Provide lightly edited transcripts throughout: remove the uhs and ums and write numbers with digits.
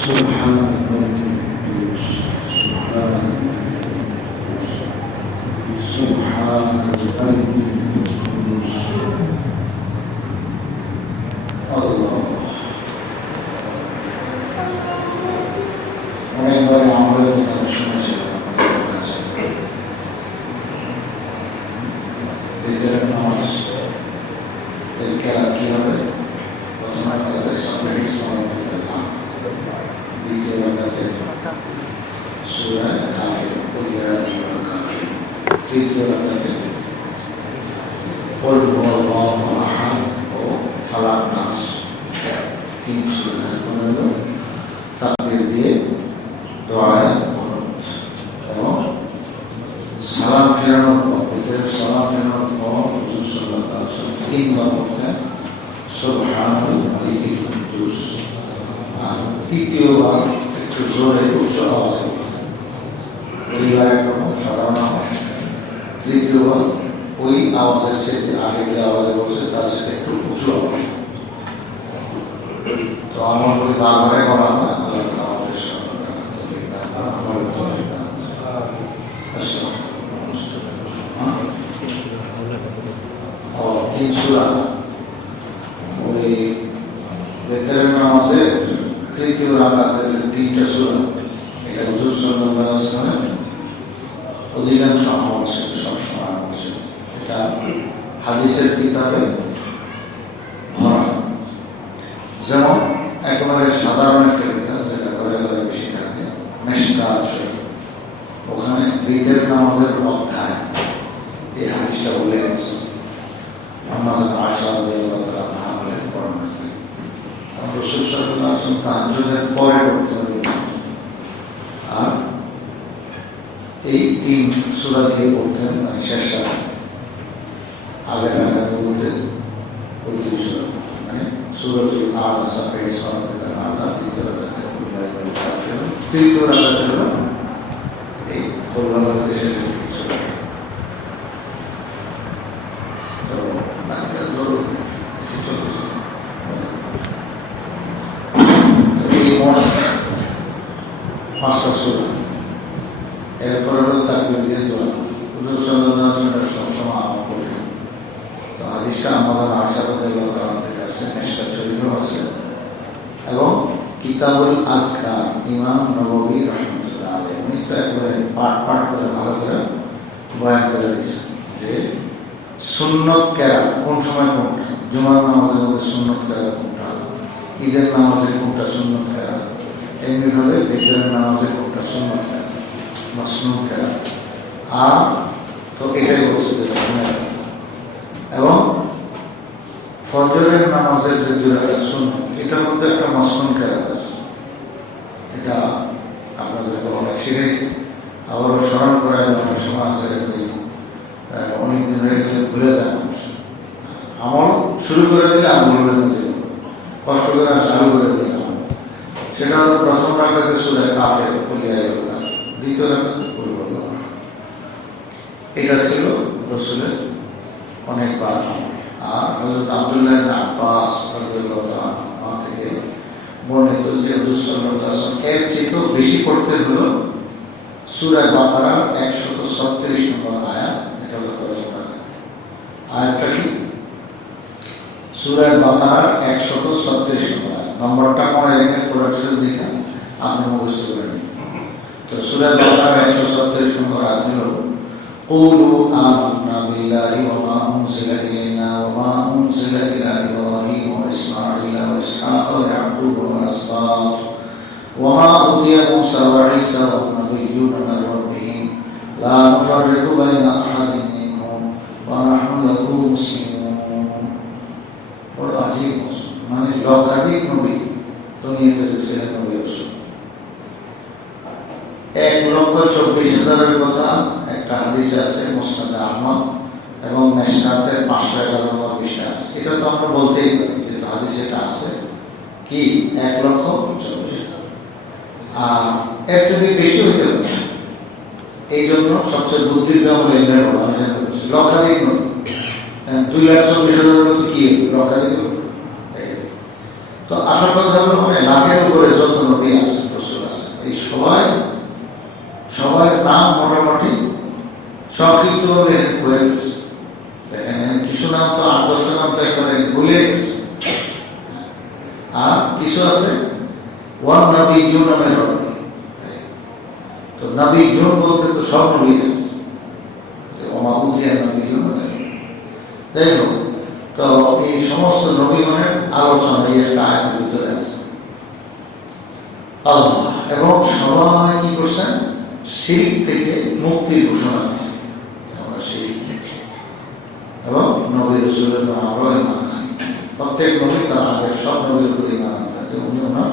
سبحان الملك القدوس سبحان الملك القدوس الله অনেকবার আমাদের কথা শুনেছিলাম বিদ্যালয়ের নামাজ এর কেরাত কি হবে? প্রথম রাকাতে সাব্বিহ ইসমা রাব্বিকাল আ'লা, দ্বিতীয় রাকাতে সূরা কাফির কুল ইয়া আইয়ুহাল কাফিরুন, তৃতীয় রাকাতে কুল হুয়াল্লাহু আহাদ ও ফালাক নাস, তিন সূরা পড়লো তাকবীর দিয়ে দোয়ায় কুনুত এবং সালাম ফেরানোর পর সালাম ফেরানোর পর হুজুর সাল্লাল্লাহু আলাইহি ওয়াসাল্লাম তিনবার বলতেন সুবহানাল মালিকিল কুদ্দুস, আর তৃতীয়বার একটু জোরে উচ্চ আওয়াজে বলতেন। দুইবার একরকম সাধারণ আওয়াজ, তৃতীয়বার ওই আওয়াজের সাথে আগে যে আওয়াজে বলছে তার সাথে একটু উঁচু আওয়াজ। তো আমার ওই বারবারে বলা হয় আল্লাহ আমাদের তিন সূরা ওই বেতের নামাজে তৃতীয় রাকাতে তিনটা সূরা, এটা হুজুর সাল্লাল্লাহু আলাইহি ওয়াসাল্লাম অধিকাংশ আমল ছিল, সবসময় আমল ছিল। এটা হাদিসের কিতাবে ভরা, যেমন একেবারে সাধারণ একটা কিতাব যেটা ঘরে ঘরে বেশি থাকে, মিশকাত শরীফ, ওখানে বেতের নামাজের অধ্যায় এই হাদিসটা উল্লেখ আছে। আয়েশা রাদিয়াল্লাহু তাআলা আনহা বলেন বর্ণনা করেন রাসূল সাল্লাল্লাহু আলাইহি ওয়াসাল্লাম তাহাজ্জুদের পরে করতেন, আর এই তিন সূরা দিয়ে পড়তেন, মানে শেষ রাতে আগের রাকাতগুলোতে ওই দুই সূরা, মানে সূরাতুল আ'লা, সাব্বিহ ইসমা রাব্বিকাল আ'লা, দ্বিতীয় রাকাতে কুল ইয়া আইয়ুহাল কাফিরুন, তৃতীয় রাকাতে হলো এই কুল হুয়াল্লাহু শেষের তিন সূরা। পাঁচটা সূরা, এরপরে হলো তাকবীর দিয়ে দোয়া। হুজুর সাল্লাল্লাহু আলাইহি ওয়াসাল্লাম সবসময় আমল করতেন। তো হাদিসটা আমাদের আয়েশা রাদিয়াল্লাহু তাআলা থেকে আছে, মিশকাত শরীফেও আছে, এবং কিতাবুল আজকার ইমাম নববী রাহমাতুল্লাহ আলাইহি উনি তো একবারে পাঠ করে ভালো করে বয়ান করে দিয়েছেন যে সুন্নত কেরাত কোন সময় কোনটা, জুমার নামাজের মধ্যে সুন্নত কেরাত কোনটা, ঈদের নামাজে কোনটা সুন্নত কেরাত, এমনিভাবে বেতের নামাজে কোনটা সুন্নত কেরাত, মাসনুন কেরাত, আর তো এটাই বলছে যে এবং ফজরের নামাজের যে দুই রাকাত সুন্নত, এটার মধ্যে একটা মাসনুন কেরাত আছে। এটা আপনাদেরকে অনেক শিখেছি, আবারও স্মরণ করার অনেক সময় আছে, অনেকদিন হয়ে গেলে ভুলে যায় মানুষ। আমল শুরু করে দিলে আর বলবেন না যে কষ্ট করে আর চালু করে দিলাম। সেটা হলো প্রথম রাকাতে সূরা কাফির কুল ইয়া আইয়ুহাল কাফিরুন, দ্বিতীয় রাকাতে কুল হুয়াল্লাহু আহাদ। এটা ছিল রাসূলের অনেকবার। আর হযরত আব্দুল্লাহ ইবনে আব্বাস রাদিয়াল্লাহু তাআলা থেকে বর্ণিত যে হুজুর সাল্লাল্লাহু আলাইহি ওয়াসাল্লাম এর চেয়েও বেশি পড়তে হলো সূরা বাকারার 136 নম্বর আয়াত। এটা হলো প্রথম রাকাত। আয়াতটা কি? সূরা বাকারার 136 নম্বর আয়াত। নম্বরটা মনে রেখে পড়ার জন্য দেখে আপনি মুখস্থ করে নিন। তো সূরা বাকারার 136 নম্বর আয়াত হলো قولوا آمنا بالله وما أنزل إلينا وما أنزل إلى إبراهيم وإسماعيل وإسحاق ويعقوب والأسباط وما أوتي موسى وعيسى والنبيون من ربهم لا نفرق بين أحد منهم ونحن له مسلمون। বড় আজীব, মানে লক্ষাধিক নবী দুনিয়াতে এসেছিলেন, নবী রাসূল 1,24,000-এর কথা একটা হাদিসে আছে মুসনাদে আহমদ এবং মিশকাতের 511 নম্বর পৃষ্ঠা আছে। এটা তো আমরা বলতেই পারি যে হাদিসে এটা আছে কি 1,24,000, আর এর থেকে বেশি হইতে পারে। এই জন্য সবচেয়ে বুদ্ধির আমল এমনি বলা হয় লক্ষাধিক নবী, 2,24,000 কি লক্ষাধিক। তো আসল কথা হলো মানে লাখের উপরে যত নবী আছে ওয়ান নবী জুন নামের রবে। তো নবী জুন বলতে তো সব নবী আছে, ওমা উজিয়া নবী জুন। যাই হোক, তো এই সমস্ত নবীগণের আলোচনা এই একটা আয়াতের ভিতরে আছে। আল্লাহ এবং সবাই কি করছেন, শিরক থেকে মুক্তির ঘোষণা দিচ্ছেন। আমরা শিরক থেকে এবং নবী রাসূলের আমরাও ইমান আনি। প্রত্যেক নবী তার আগের সব নবীর উপর ইমান আনতেন যে উনি ওনার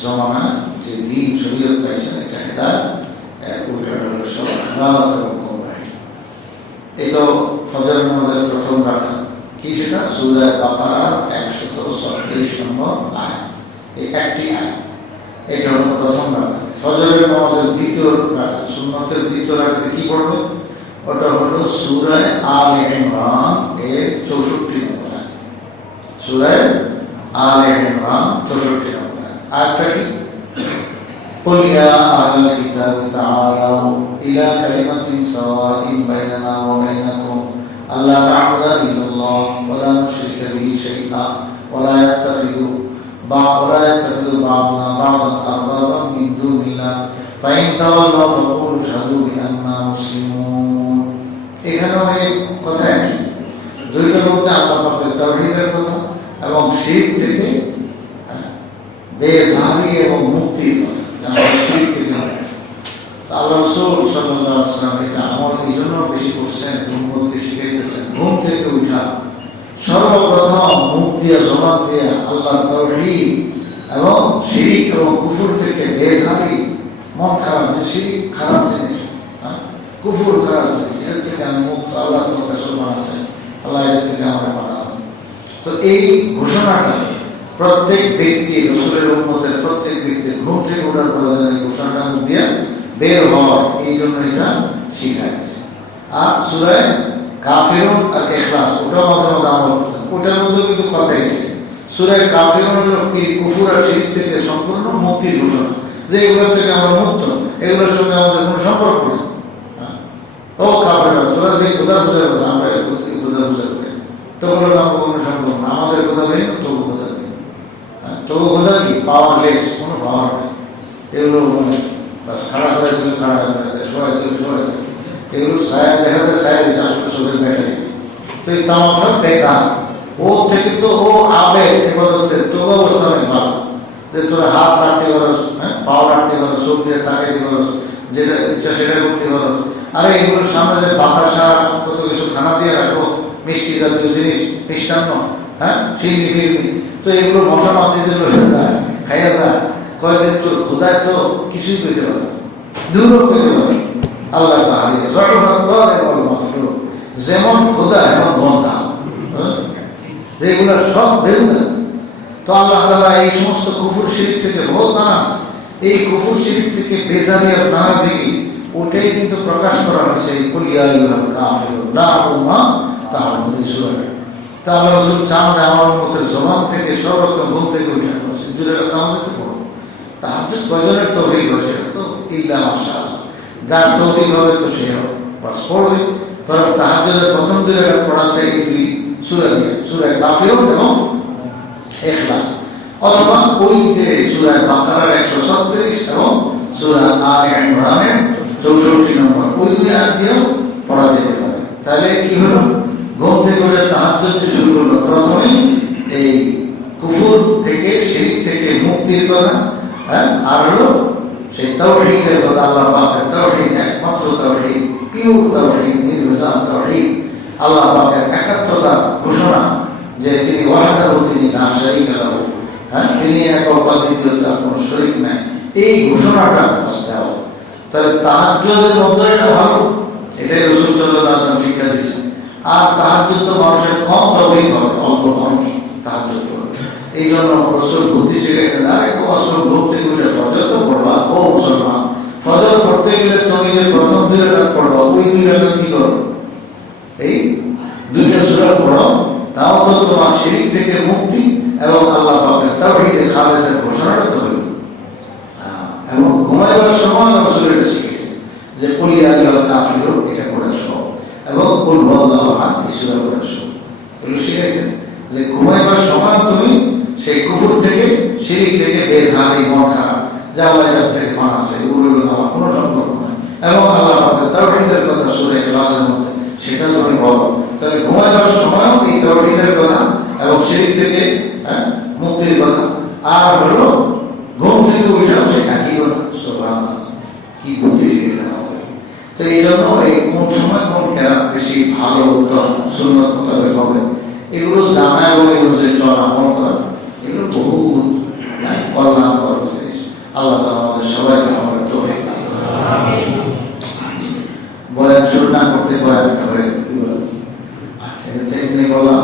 জমানায় যে দিন শরীয়ত পাইছেন এটা হেদায়েত, উল্টাটা হলো সব ইবাদত এবং গোমরাহি। এই তো ফজর নামাজের প্রথম রাকাত, কি সেটা? সূরা বাকারার 136 নম্বর আয়াত, এই একটি আয়াত, এটা হলো প্রথম রাকাত। ফজরের নামাজের দ্বিতীয় রাকাত, সুন্নতের দ্বিতীয় রাকাতে কি পড়বে? ওটা হলো সূরা আলে ইমরান এর 64 নম্বর আয়াত। সূরা আলে ইমরান 64 নম্বর আয়াত। আয়াতটা কি? قل يا أهل الكتاب تعالوا إلى كلمة سواء بيننا وبينكم ألا نعبد إلا الله ولا نشرك به شيئا ولا يتخذ بعضنا بعضا أربابا من دون الله فإن تولوا فقولوا اشهدوا بأننا مسلمون। এখানেও এই কথা কি? দুইটার মধ্যে আল্লাহ পাকের তাওহীদের কথা এবং শিরক থেকে বেজারি এবং মুক্তির কথা। শিরক থেকে আল্লাহ রাসূল সাল্লাল্লাহু আলাইহি ওয়াসাল্লাম এটা আমল এই জন্য বেশি করছেন, উম্মতকে শিখাইতেছেন ঘুম থেকে উঠা সর্বপ্রথম মুখ দিয়ে জবান দিয়ে আল্লাহর তাওহীদ এবং শিরক এবং কুফর থেকে বেজারি। মন খারাপ, যে শিরক খারাপ জিনিস, কুফর খারাপ জিনিস, এর থেকে আমি মুক্ত, আল্লাহ তো রাসূল বানাচ্ছেন, আল্লাহ এর থেকে আমরা বানাবেন। তো এই ঘোষণাটা প্রত্যেক ব্যক্তি, রাসূলের উম্মতের প্রত্যেক ব্যক্তির ঘুম থেকে ওঠার প্রয়োজন এই ঘোষণাটা মুখ দিয়ে বের হয়, এই জন্য এটা শিখাই দিচ্ছে। আর সূরা কাফিরুন আর ইখলাস ওটা মাঝে মাঝে আমল করতেন, ওটার মধ্যে কিন্তু কথাই নেই। সূরা কাফিরুন হলো কি কুফর আর শিরক থেকে সম্পূর্ণ মুক্তির ঘোষণা, যে এগুলোর থেকে আমরা মুক্ত, এগুলোর সঙ্গে আমাদের কোনো সম্পর্ক নেই। ও কাফেররা, তোরা যে খোদা পূজা করছে আমরা খোদা পূজা করি, তোগুলোর আমার কোনো সম্পর্ক না, আমাদের খোদা নেই, তবু খোদা নেই। তবু খোদা কি পাওয়ারলেস, কোনো পাওয়ার নেই। এগুলো মানে খাড়া করে দিলে খাড়া হয়ে যায়, সবাই দিলে সবাই যায়, এগুলো ছায়া দেখা যায়, ছায়া দিচ্ছে, আসলে চোখের ব্যাটারি নেই। তো এই তামাক সব বেকার। ওর থেকে তো ও আবেগ এবারে তবু অবস্থা অনেক ভালো, যে তোরা হাত রাখতে পারস, হ্যাঁ, পাও রাখতে পারস, চোখ দিয়ে তাকাইতে পারস, যেটা ইচ্ছা সেটা করতে পারস। আরে এগুলোর সামনে যে বাতাসা কত কিছু খানা দিয়ে রাখো, মিষ্টি জাতীয় জিনিস, মিষ্টান্ন, হ্যাঁ, শিরনি ফিরনি, তো এগুলো মশা মাছি যেগুলো হয়ে যায়, খাইয়া যায়, কয়ে যে তোর খোদায় তো কিছুই পেতে পারে, দূরও পেতে পারে। আল্লাহ যেমন খোদা এমন বন্ধা, যেগুলো সব বেহুদা। তো আল্লাহ তাআলা এই সমস্ত কুফর শিরক থেকে বহুত নারাজ, এই কুফর শিরক থেকে বেজারি আর নারাজগি ওটাই কিন্তু প্রকাশ করা হয়েছে এই কুল ইয়া আইয়ুহাল কাফিরুন লা আ'বুদু মা তা'বুদুন সূরা। তা আল্লাহ রাসূল চান যে আমার উম্মতের জবান থেকে সর্বপ্রথম ঘুম থেকে উঠে দুই রাকাত নামাজ পড়ো। তাহাজ্জুদ ফজরের তৌফিক হয়েছে তো ইল্লা মাশাআল্লাহ, যার তৌফিক হবে তো সে বাস পড়বে। কারণ তাহাজ্জুদের প্রথম দুই রাকাত পড়া সেই দুই সূরা দিয়ে, সূরা কাফিরুন এবং ইখলাস, অথবা ওই যে সূরা বাকারার 136 এবং সূরা আলে ইমরানের 64 নম্বর ওই দুই আয়াত দিয়েও পড়া যেতে পারে। তাহলে কি হলো, ঘুম থেকে উঠে তাহাজ্জুদ শুরু করলো, প্রথমেই এই কুফর থেকে শিরক থেকে মুক্তির কথা, হ্যাঁ, আর হলো সেই তাওহীদের কথা, আল্লাহ পাকের তাওহীদ, একমাত্র তাওহীদ, পিওর তাওহীদ, নির্ভেজাল তাওহীদ, আল্লাহ পাকের একাত্মতা ঘোষণা, যে তিনি ওয়াহদাহু, তিনি লা শারীকা লাহু, হ্যাঁ, তিনি একক অদ্বিতীয়, তার কোনো শরীক নাই, এই ঘোষণাটা আসতে হবে। তাহলে তাহাজ্জুদের মধ্যে এটা ভালো, এটাই রাসূল সাল্লাল্লাহু আলাইহি ওয়াসাল্লাম শিক্ষা দিয়েছেন। আর তাহাজ্জুদ তো মানুষের কম তৌফিক হবে, অল্প মানুষ তাহাজ্জুদ করবে, এই জন্য রাসূল বুদ্ধি শিখেছেন, আর একটু আসল ঘুম থেকে উঠে ফজর তো পড়বা। ও মুসলমান, ফজর পড়তে গেলে তুমি যে প্রথম দুই রাকাত পড়বা, ওই দুই রাকাত কি করো, এই দুইটা সূরা পড়ো, তাও তো তোমার শিরক থেকে মুক্তি এবং আল্লাহ পাকের তাওহীদের খালেসের ঘোষণাটা তো হইল। এবং ঘুমাইবার সময় রাসূল এটা শিখেছে যে কুল ইয়া আইয়ুহাল কাফিরুন এটা পড়া সব, এবং কুল হুয়াল্লাহু আহাদ এই সূরা পড়া সব, এগুলো শিখেছেন যে ঘুমাইবার সময় তুমি সেই কুফর থেকে শিরক থেকে বেজারি মন যে আল্লাহ এটার থেকে ক্ষমা আছে, এগুলো আমার কোনো সম্পর্ক নাই। এবং আল্লাহ পাকের তাওহীদের কথা সূরা ইখলাসের মধ্যে সেটা তুমি বলো, তাহলে ঘুমানোর সময়ও এই তাওহীদের কথা এবং শিরক থেকে মুক্তির কথা, আর হলো ঘুম থেকে উঠেও সে একই কথা। সুবহানাল্লাহ, কি বুদ্ধি শিখে হবে। তো এই জন্য এই কোন সময় কোন কেরাত বেশি ভালো উত্তম সুন্নত মোতাবেক হবে, এগুলো জানা এবং এগুলো যে চলা আমল করা, এগুলো বহু কল্যাণকর জিনিস। আল্লাহ তাআলা আমাদের সবাইকে আমাদের তৌফিক দান করুন। আমিন। বয়ান শুরু না করতে বয়ানটা হয়ে আচ্ছা এমনি বললাম,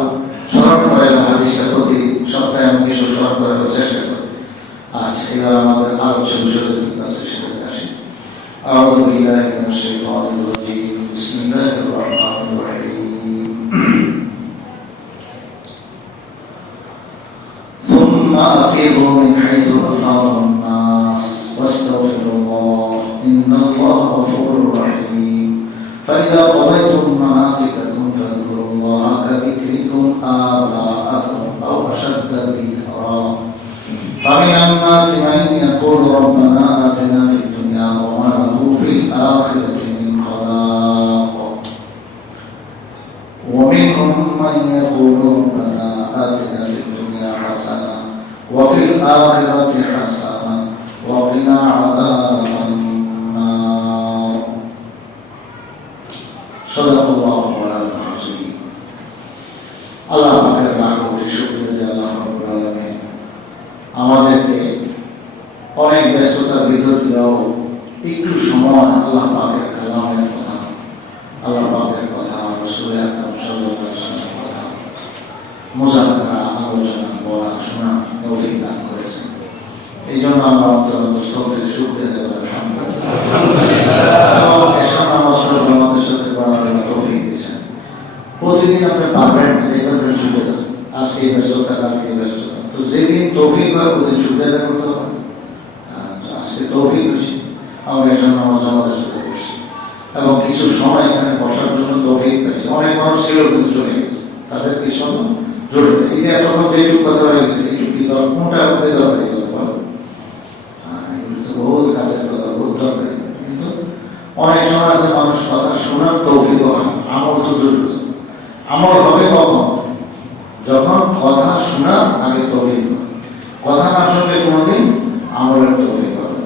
স্মরণ করে হাদিসটা প্রতি সপ্তাহে আমি কিছু স্মরণ করার চেষ্টা করি। আচ্ছা, এবার আমাদের আলোচ্য বিষয়ের দিক আছে, সেটাতে আসি। আউযু বিল্লাহি মিনাশ শাইতানির রাজীম। বিসমিল্লাহির রহমানির রহিম। সুম্মা আফিদু মিন হাইসু আফাদা الناس واستغفروا الله إن الله غفور رحيم فإذا قضيتم مناسككم فاذكروا الله كذكركم آباءكم أو أشد ذكرا فمن الناس من يقول ربنا آتنا في الدنيا وما له في الآخرة من خلاق ومنهم من يقول ربنا آتنا في الدنيا حسنة وفي الآخرة حسنة وقنا عذاب النار صدق الله مولانا العظيم. আল্লাহ পাকের লাখ কোটি শুকরিয়া যে আল্লাহ রাব্বুল আলামিন আমাদেরকে অনেক ব্যস্ততার ভিতর দিয়েও একটু সময় আল্লাহ পাকের কালামের কথা, আল্লাহ পাকের কথা, রাসূল আকরাম সাল্লাল্লাহু আলাইহি ওয়াসাল্লামের কথা মুযাক্কারা আলোচনা বলা শোনা তৌফিক দান করেছেন। এই জন্য আমরা অন্তরস্থলে শুকরিয়া দেব আলহামদুলিল্লাহ। এবং এসব নামাজ আমাদের সাথে পড়ার তৌফিক দিয়েছেন। প্রতিদিন আপনি পারবেন এইভাবে ছুটে যান, আজকে এই ব্যস্ততা কালকে এই ব্যস্ততা, তো যেদিন তৌফিক হয় ওদিন শুকরিয়া আদায় করতে হবে। আজকে তৌফিক হয়েছে, আমরা এসব নামাজ আমাদের সাথে বসছি এবং কিছু সময় এখানে বসার জন্য তৌফিক পেয়েছি। অনেক মানুষ ছিল কিন্তু চলে গেছে, তাদের কিছু জড়িত। এই যে এতক্ষণ যেটুকু কথা হয়ে গেছে, এইটুকু কি কোনটা বেদরকারি কথা বলো, এগুলো তো বহুত কাজের কথা, বহুত দরকারি। কিন্তু অনেক সময় আছে মানুষ কথা শোনার তৌফিক হয়, আমল তো জড়িত। আমল হবে কখন? যখন কথা শোনার আগে তৌফিক হয়। কথা না শুনলে কোনোদিন আমলের তৌফিক হবে।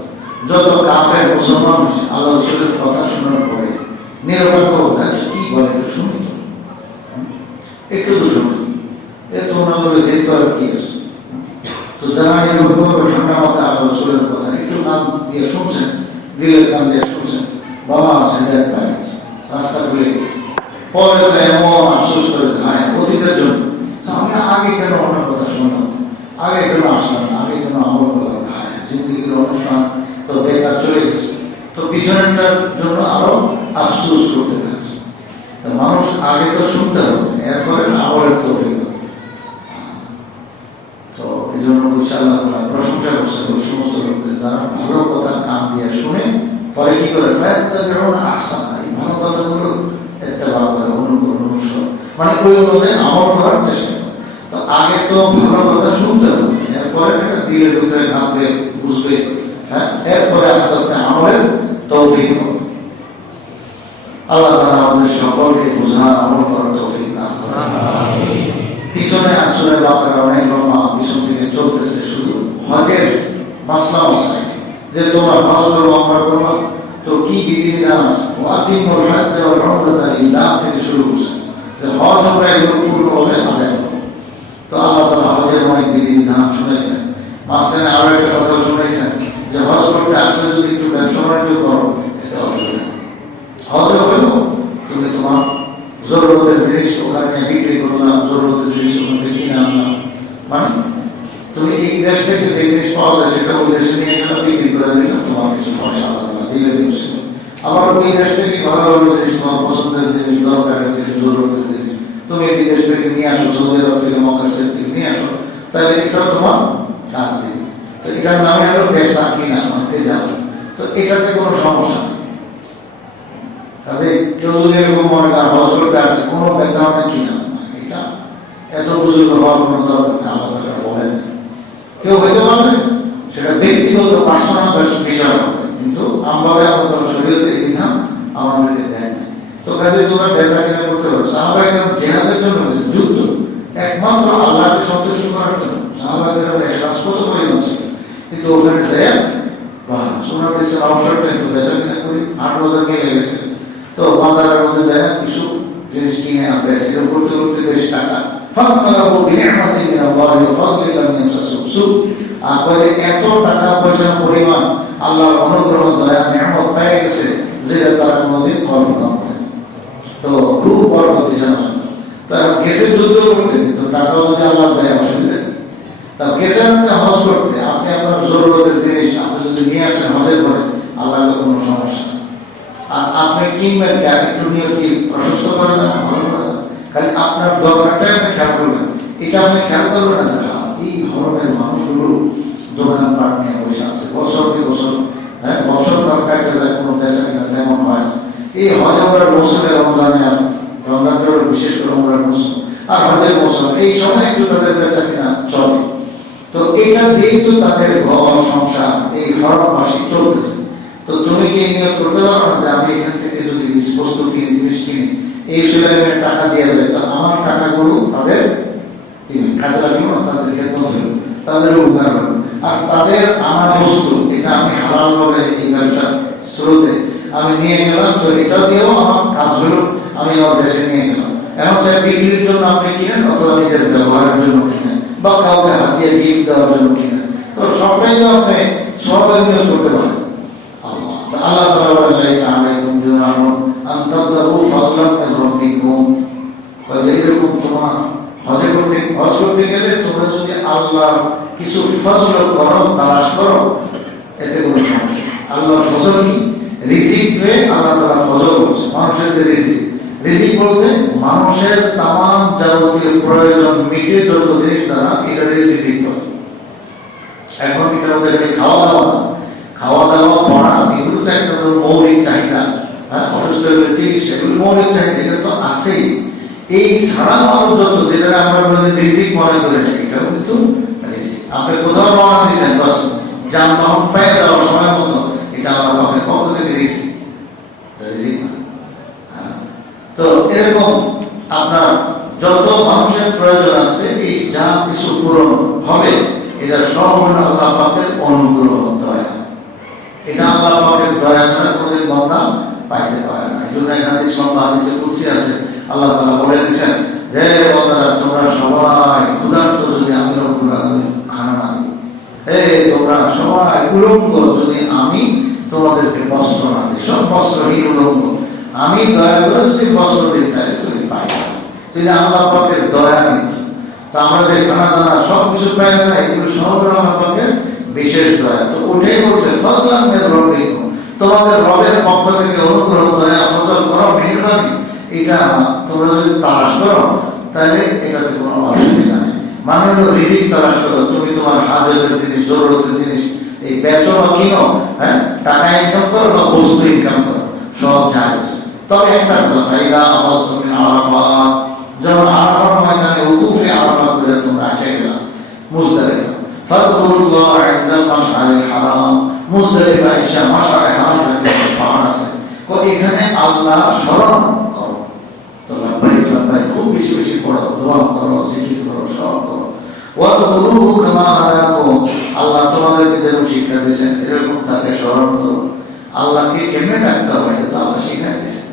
যত কাফের মুসলমান হয়েছে আল্লাহ রাসূলের কথা শোনার পরে নিরপেক্ষ আছে, কি বলে একটু শুনি, একটু তো শুনি, এত ওনার রিসিভ করার কি আছে? তো যারা নিরপেক্ষ ঠান্ডা মাথায় আল্লাহ রাসূলের কথা একটু কান দিয়ে শুনছেন, দিলের কান দিয়ে শুনছেন, বাবা আছে রাস্তা খুলে গেছে, পরে তো এমন আফসোস করে যায় অতীতের জন্য, আমি আগে কেন অন্য কথা শুনলাম, আগে কেন আসলাম না, আগে কেন আমল করলাম না, জিন্দিগির অনুষ্ঠান তো বেকার চলে গেছে, তো পিছনেরটার জন্য আরো আফসোস করতে থাকছে। তো মানুষ আগে তো শুনতে হবে, এরপরে আমলের তৌফিক হবে। তো এই জন্য আল্লাহ তাআলা প্রশংসা করছেন ওই সমস্ত লোকদের যারা ভালো কথা কান দিয়ে শুনে পরে কি করে এই ভালো কথাগুলো ইত্তেবা করে, অনুসরণ, মানে ওই অনুযায়ী আমল করার চেষ্টা করে। তো আগে তো ভালো কথা শুনতে হবে, এরপরে এটা দিলের ভিতরে ভাববে, বুঝবে, হ্যাঁ, এরপরে আস্তে আস্তে আমলের তৌফিক হবে। আল্লাহ তাআলা আমাদের সকলকে বোঝার আমল করার তৌফিক দান করুন। আমিন। পিছনে আসলে বাচ্চারা অনেক লম্বা পিছন থেকে চলতেছে, শুধু হজের মাসলা মাসাইল, যে তোমরা হজ করো, আমরা করবা, তো কি বিধিবিধান আছে, ওয়াতিমুল হজ্জ ওয়াল উমরাতা লিল্লাহ থেকে শুরু করছে, যে হজ আমরা এগুলো পূর্ণভাবে আদায় করব। তো আল্লাহ তাআলা হজের অনেক বিধিবিধান শুনেছেন, মাঝখানে আরো একটা কথা শুনেছেন যে হজ করতে আসলে যদি একটু ব্যবসা বাণিজ্য করো এতে অসুবিধা। হজ হলো তুমি তোমার জরুরতের জিনিস ওখানে বিক্রি করলাম, জরুরতের জিনিস ওখান থেকে কিনে আনলাম, মানে তুমি এই দেশ থেকে যে জিনিস পাওয়া যায় সেটা ওই দেশে নিয়ে গেলাম, বিক্রি করে দিলাম, তোমার কিছু পয়সা দিলে দিচ্ছে। আবার ওই দেশ থেকে ভালো ভালো জিনিস, তোমার পছন্দের জিনিস, দরকারের জিনিস, জরুরতের জিনিস তুমি বিদেশ থেকে নিয়ে আসো, সৌদি আরব থেকে, মক্কা থেকে নিয়ে আসো, তাহলে এটা তোমার কাজ দিবে। তো এটার নামে হলো বেচা কিনা, মানে তেজাব। তো এটাতে কোনো সমস্যা নেই। কাজে কেউ যদি এরকম মনে করেন হজ করতে আসছে, কোনো বেচা মানে কিনা, এটা এত বুজুর্গ হওয়ার কোনো দরকার নেই, আল্লাহ তাআলা বলেন। কেউ হইতে পারবে সেটা ব্যক্তিগত পার্সোনাল বিষয় হবে, কিন্তু আমভাবে আমাদের শরীয়তের বিধান আমাদেরকে দেয় না। তো কাজে তোমরা বেচা কেনা করতে পারো। সাহাবায়ে কেরাম জিহাদের জন্য গেছে, যুদ্ধ একমাত্র আল্লাহকে সন্তুষ্ট করার জন্য। সাহাবায়ে কেরামের ইখলাস কত পরিমাণ ছিল, কিন্তু ওখানে যায় সোনার দেশে অবসর নেই, তো বেচা কেনা করি। 8 বছর গেলে গেছে, তো বাজারের মধ্যে যায় কিছু জিনিস কিনে আমরা সেটা করতে করতে বেশ টাকা এত টাকা পয়সার পরিমাণ আল্লাহর অনুগ্রহ দয়া নিয়ামত পেয়ে গেছে যেটা তারা কোনোদিন কল্পনা করেনি। তো খুব বরকত দিয়েছেন। তা গেছে যুদ্ধ করতে, কিন্তু টাকাও যদি আল্লাহর দেয় অসুবিধা নেই। তা গেছেন আপনি হজ করতে, আপনি আপনার জরুরতের জিনিস আপনি যদি নিয়ে আসেন হজের পরে, আল্লাহর কোনো সমস্যা নেই। আর আপনি কিনবেন একটু নিয়ে কি প্রশস্ত করা যাবে, ভালো করা যাবে, খালি আপনার দরকারটাই আপনি খেয়াল করবেন। এটা আপনি খেয়াল করবেন না, এই ধরনের মানুষগুলো দোকানপাট নিয়ে বসে আছে বছর কি বছর, বছর তরকারিটা যায়, কোনো বেচা কিনা তেমন হয় না। এই হজের মৌসুমে রমজানে, আর রমজানটা বিশেষ করে উমরার মৌসুম আর হজের মৌসুম, এই সময় একটু তাদের বেচা কিনা চলে। তো এটা দিয়েই তো তাদের ঘর সংসার এই হরম মাসে চলতেছে। তো তুমি কি নিয়োগ করতে পারো না যে আমি এখান থেকে যদি বস্তু কিনি, জিনিস কিনি, এই ছেলেমেয়ের টাকা দেওয়া যায়, তো আমার টাকাগুলো তাদের কাজে লাগলো না, তাদের খেদমত হলো, তাদের উপকার হলো। আর তাদের আনা বস্তু এটা আমি হালাল ভাবে এই ব্যবসার স্রোতে আমি নিয়ে গেলাম, তো এটা দিয়েও আমার কাজ হলো, আমি আমার দেশে নিয়ে গেলাম। এখন চাই বিক্রির জন্য আপনি কিনেন, অথবা নিজের ব্যবহারের জন্য কিনেন, বা কাউকে হাতিয়ে গিফট দেওয়ার জন্য কিনেন, তো সবটাই তো আপনি সবাই নিয়োগ করতে পারেন। আল্লাহ তাআলা লাইসা আলাইকুম জুনাহুন আন তাবতাগু ফাদলান মিন রাব্বিকুম। এরকম তোমার হজ করতে গেলে তোমরা যদি আল্লাহর কিছু ফজল করো, তালাশ করো, এতে কোনো সমস্যা। আল্লাহর ফজল কি? রিজিক হয়ে আল্লাহ তাআলা ফজল বলছে, মানুষের যে রিজিক। রিজিক বলতে মানুষের তামাম যাবতীয় প্রয়োজন মিটে যত জিনিস দ্বারা এটা রিজিক বলে। এখন এটা ওদের খাওয়া দাওয়া পড়া, এগুলো তো একটা মৌলিক চাহিদা। অসুস্থ হলে চিকিৎসা, এগুলো মৌলিক চাহিদা, এটা তো আছেই। এই ছাড়া মানুষ যত যেটা আমরা রিজিক মনে করেছি, এটাও কিন্তু রিজিক। আপনি কোথাও রওনা দিয়েছেন, বাস যানবাহন পেয়ে যাওয়ার সময় মতো, এটা আমার পাখের পক্ষ থেকে রিজিক। তো এরকম আপনার যত মানুষের প্রয়োজন আছে, এই যা কিছু পূরণ হবে, এটা সব হলো আল্লাহ পাকের অনুগ্রহ, দয়া। এটা আল্লাহ পাকের দয়া ছাড়া কোনোদিন বান্দা পাইতে পারে না। এই জন্য হাদিস লম্বা হাদিসে কুদসি আছে, আল্লাহ তাআলা বলে দিয়েছেন যে বান্দারা তোমরা সবাই ক্ষুধার্ত যদি আমি রব্বুল আলামিন খানা না দিই, তোমরা সবাই উলঙ্গ যদি আমি তোমাদেরকে বস্ত্র না দিই, সব বস্ত্রহীন উলঙ্গ, আমি দয়া করে যদি বস্ত্র দিই, তাহলে তুমি পাই না। যদি আল্লাহ পাকের দয়া নেই, তো আমরা যে খানা দানা সব কিছু পাই না, এগুলো সব আল্লাহ পাকের বিশেষ দয়া। তো ওটাই বলছে ফজলান মিন রাব্বিকুম, তোমাদের রবের পক্ষ থেকে অনুগ্রহ, দয়া, ফজল করো, মেহেরবানি, এটা তোমরা যদি তালাশ করো, তাহলে এটাতে কোনো অসুবিধা নেই। মানে হলো রিজিক তালাশ করো, তুমি তোমার হাজতের জিনিস, জরুরতের জিনিস এই বেচো বা কিনো, টাকা ইনকাম করো বা বস্তু ইনকাম করো, সব জায়েজ। তবে একটা কথা, ফাইদা আফাজতুম মিন আরাফাত, যখন আরাফার ময়দানে উকুফে আরাফাত করে তোমরা এসে গেলা মুজদালিফা, ফাযকুরুল্লাহ ইনদাল মাশআরিল হারাম, মুজদালিফা এসে মাশআরিল হারাম থেকে পাহাড় আছে, এখানে আল্লাহ স্মরণ করো। তো লাব্বাইক লাব্বাইক খুব বেশি বেশি পড়ো, দোয়া করো, জিকির করো, সব করো। ওয়াযকুরুহু কামা হাদাকুম, আল্লাহ তোমাদেরকে যেরকম শিক্ষা দিয়েছেন এরকম তাকে স্মরণ করো। আল্লাহকে কেমনে ডাকতে হয় এটা তো আল্লাহ শিক্ষা দিয়েছেন।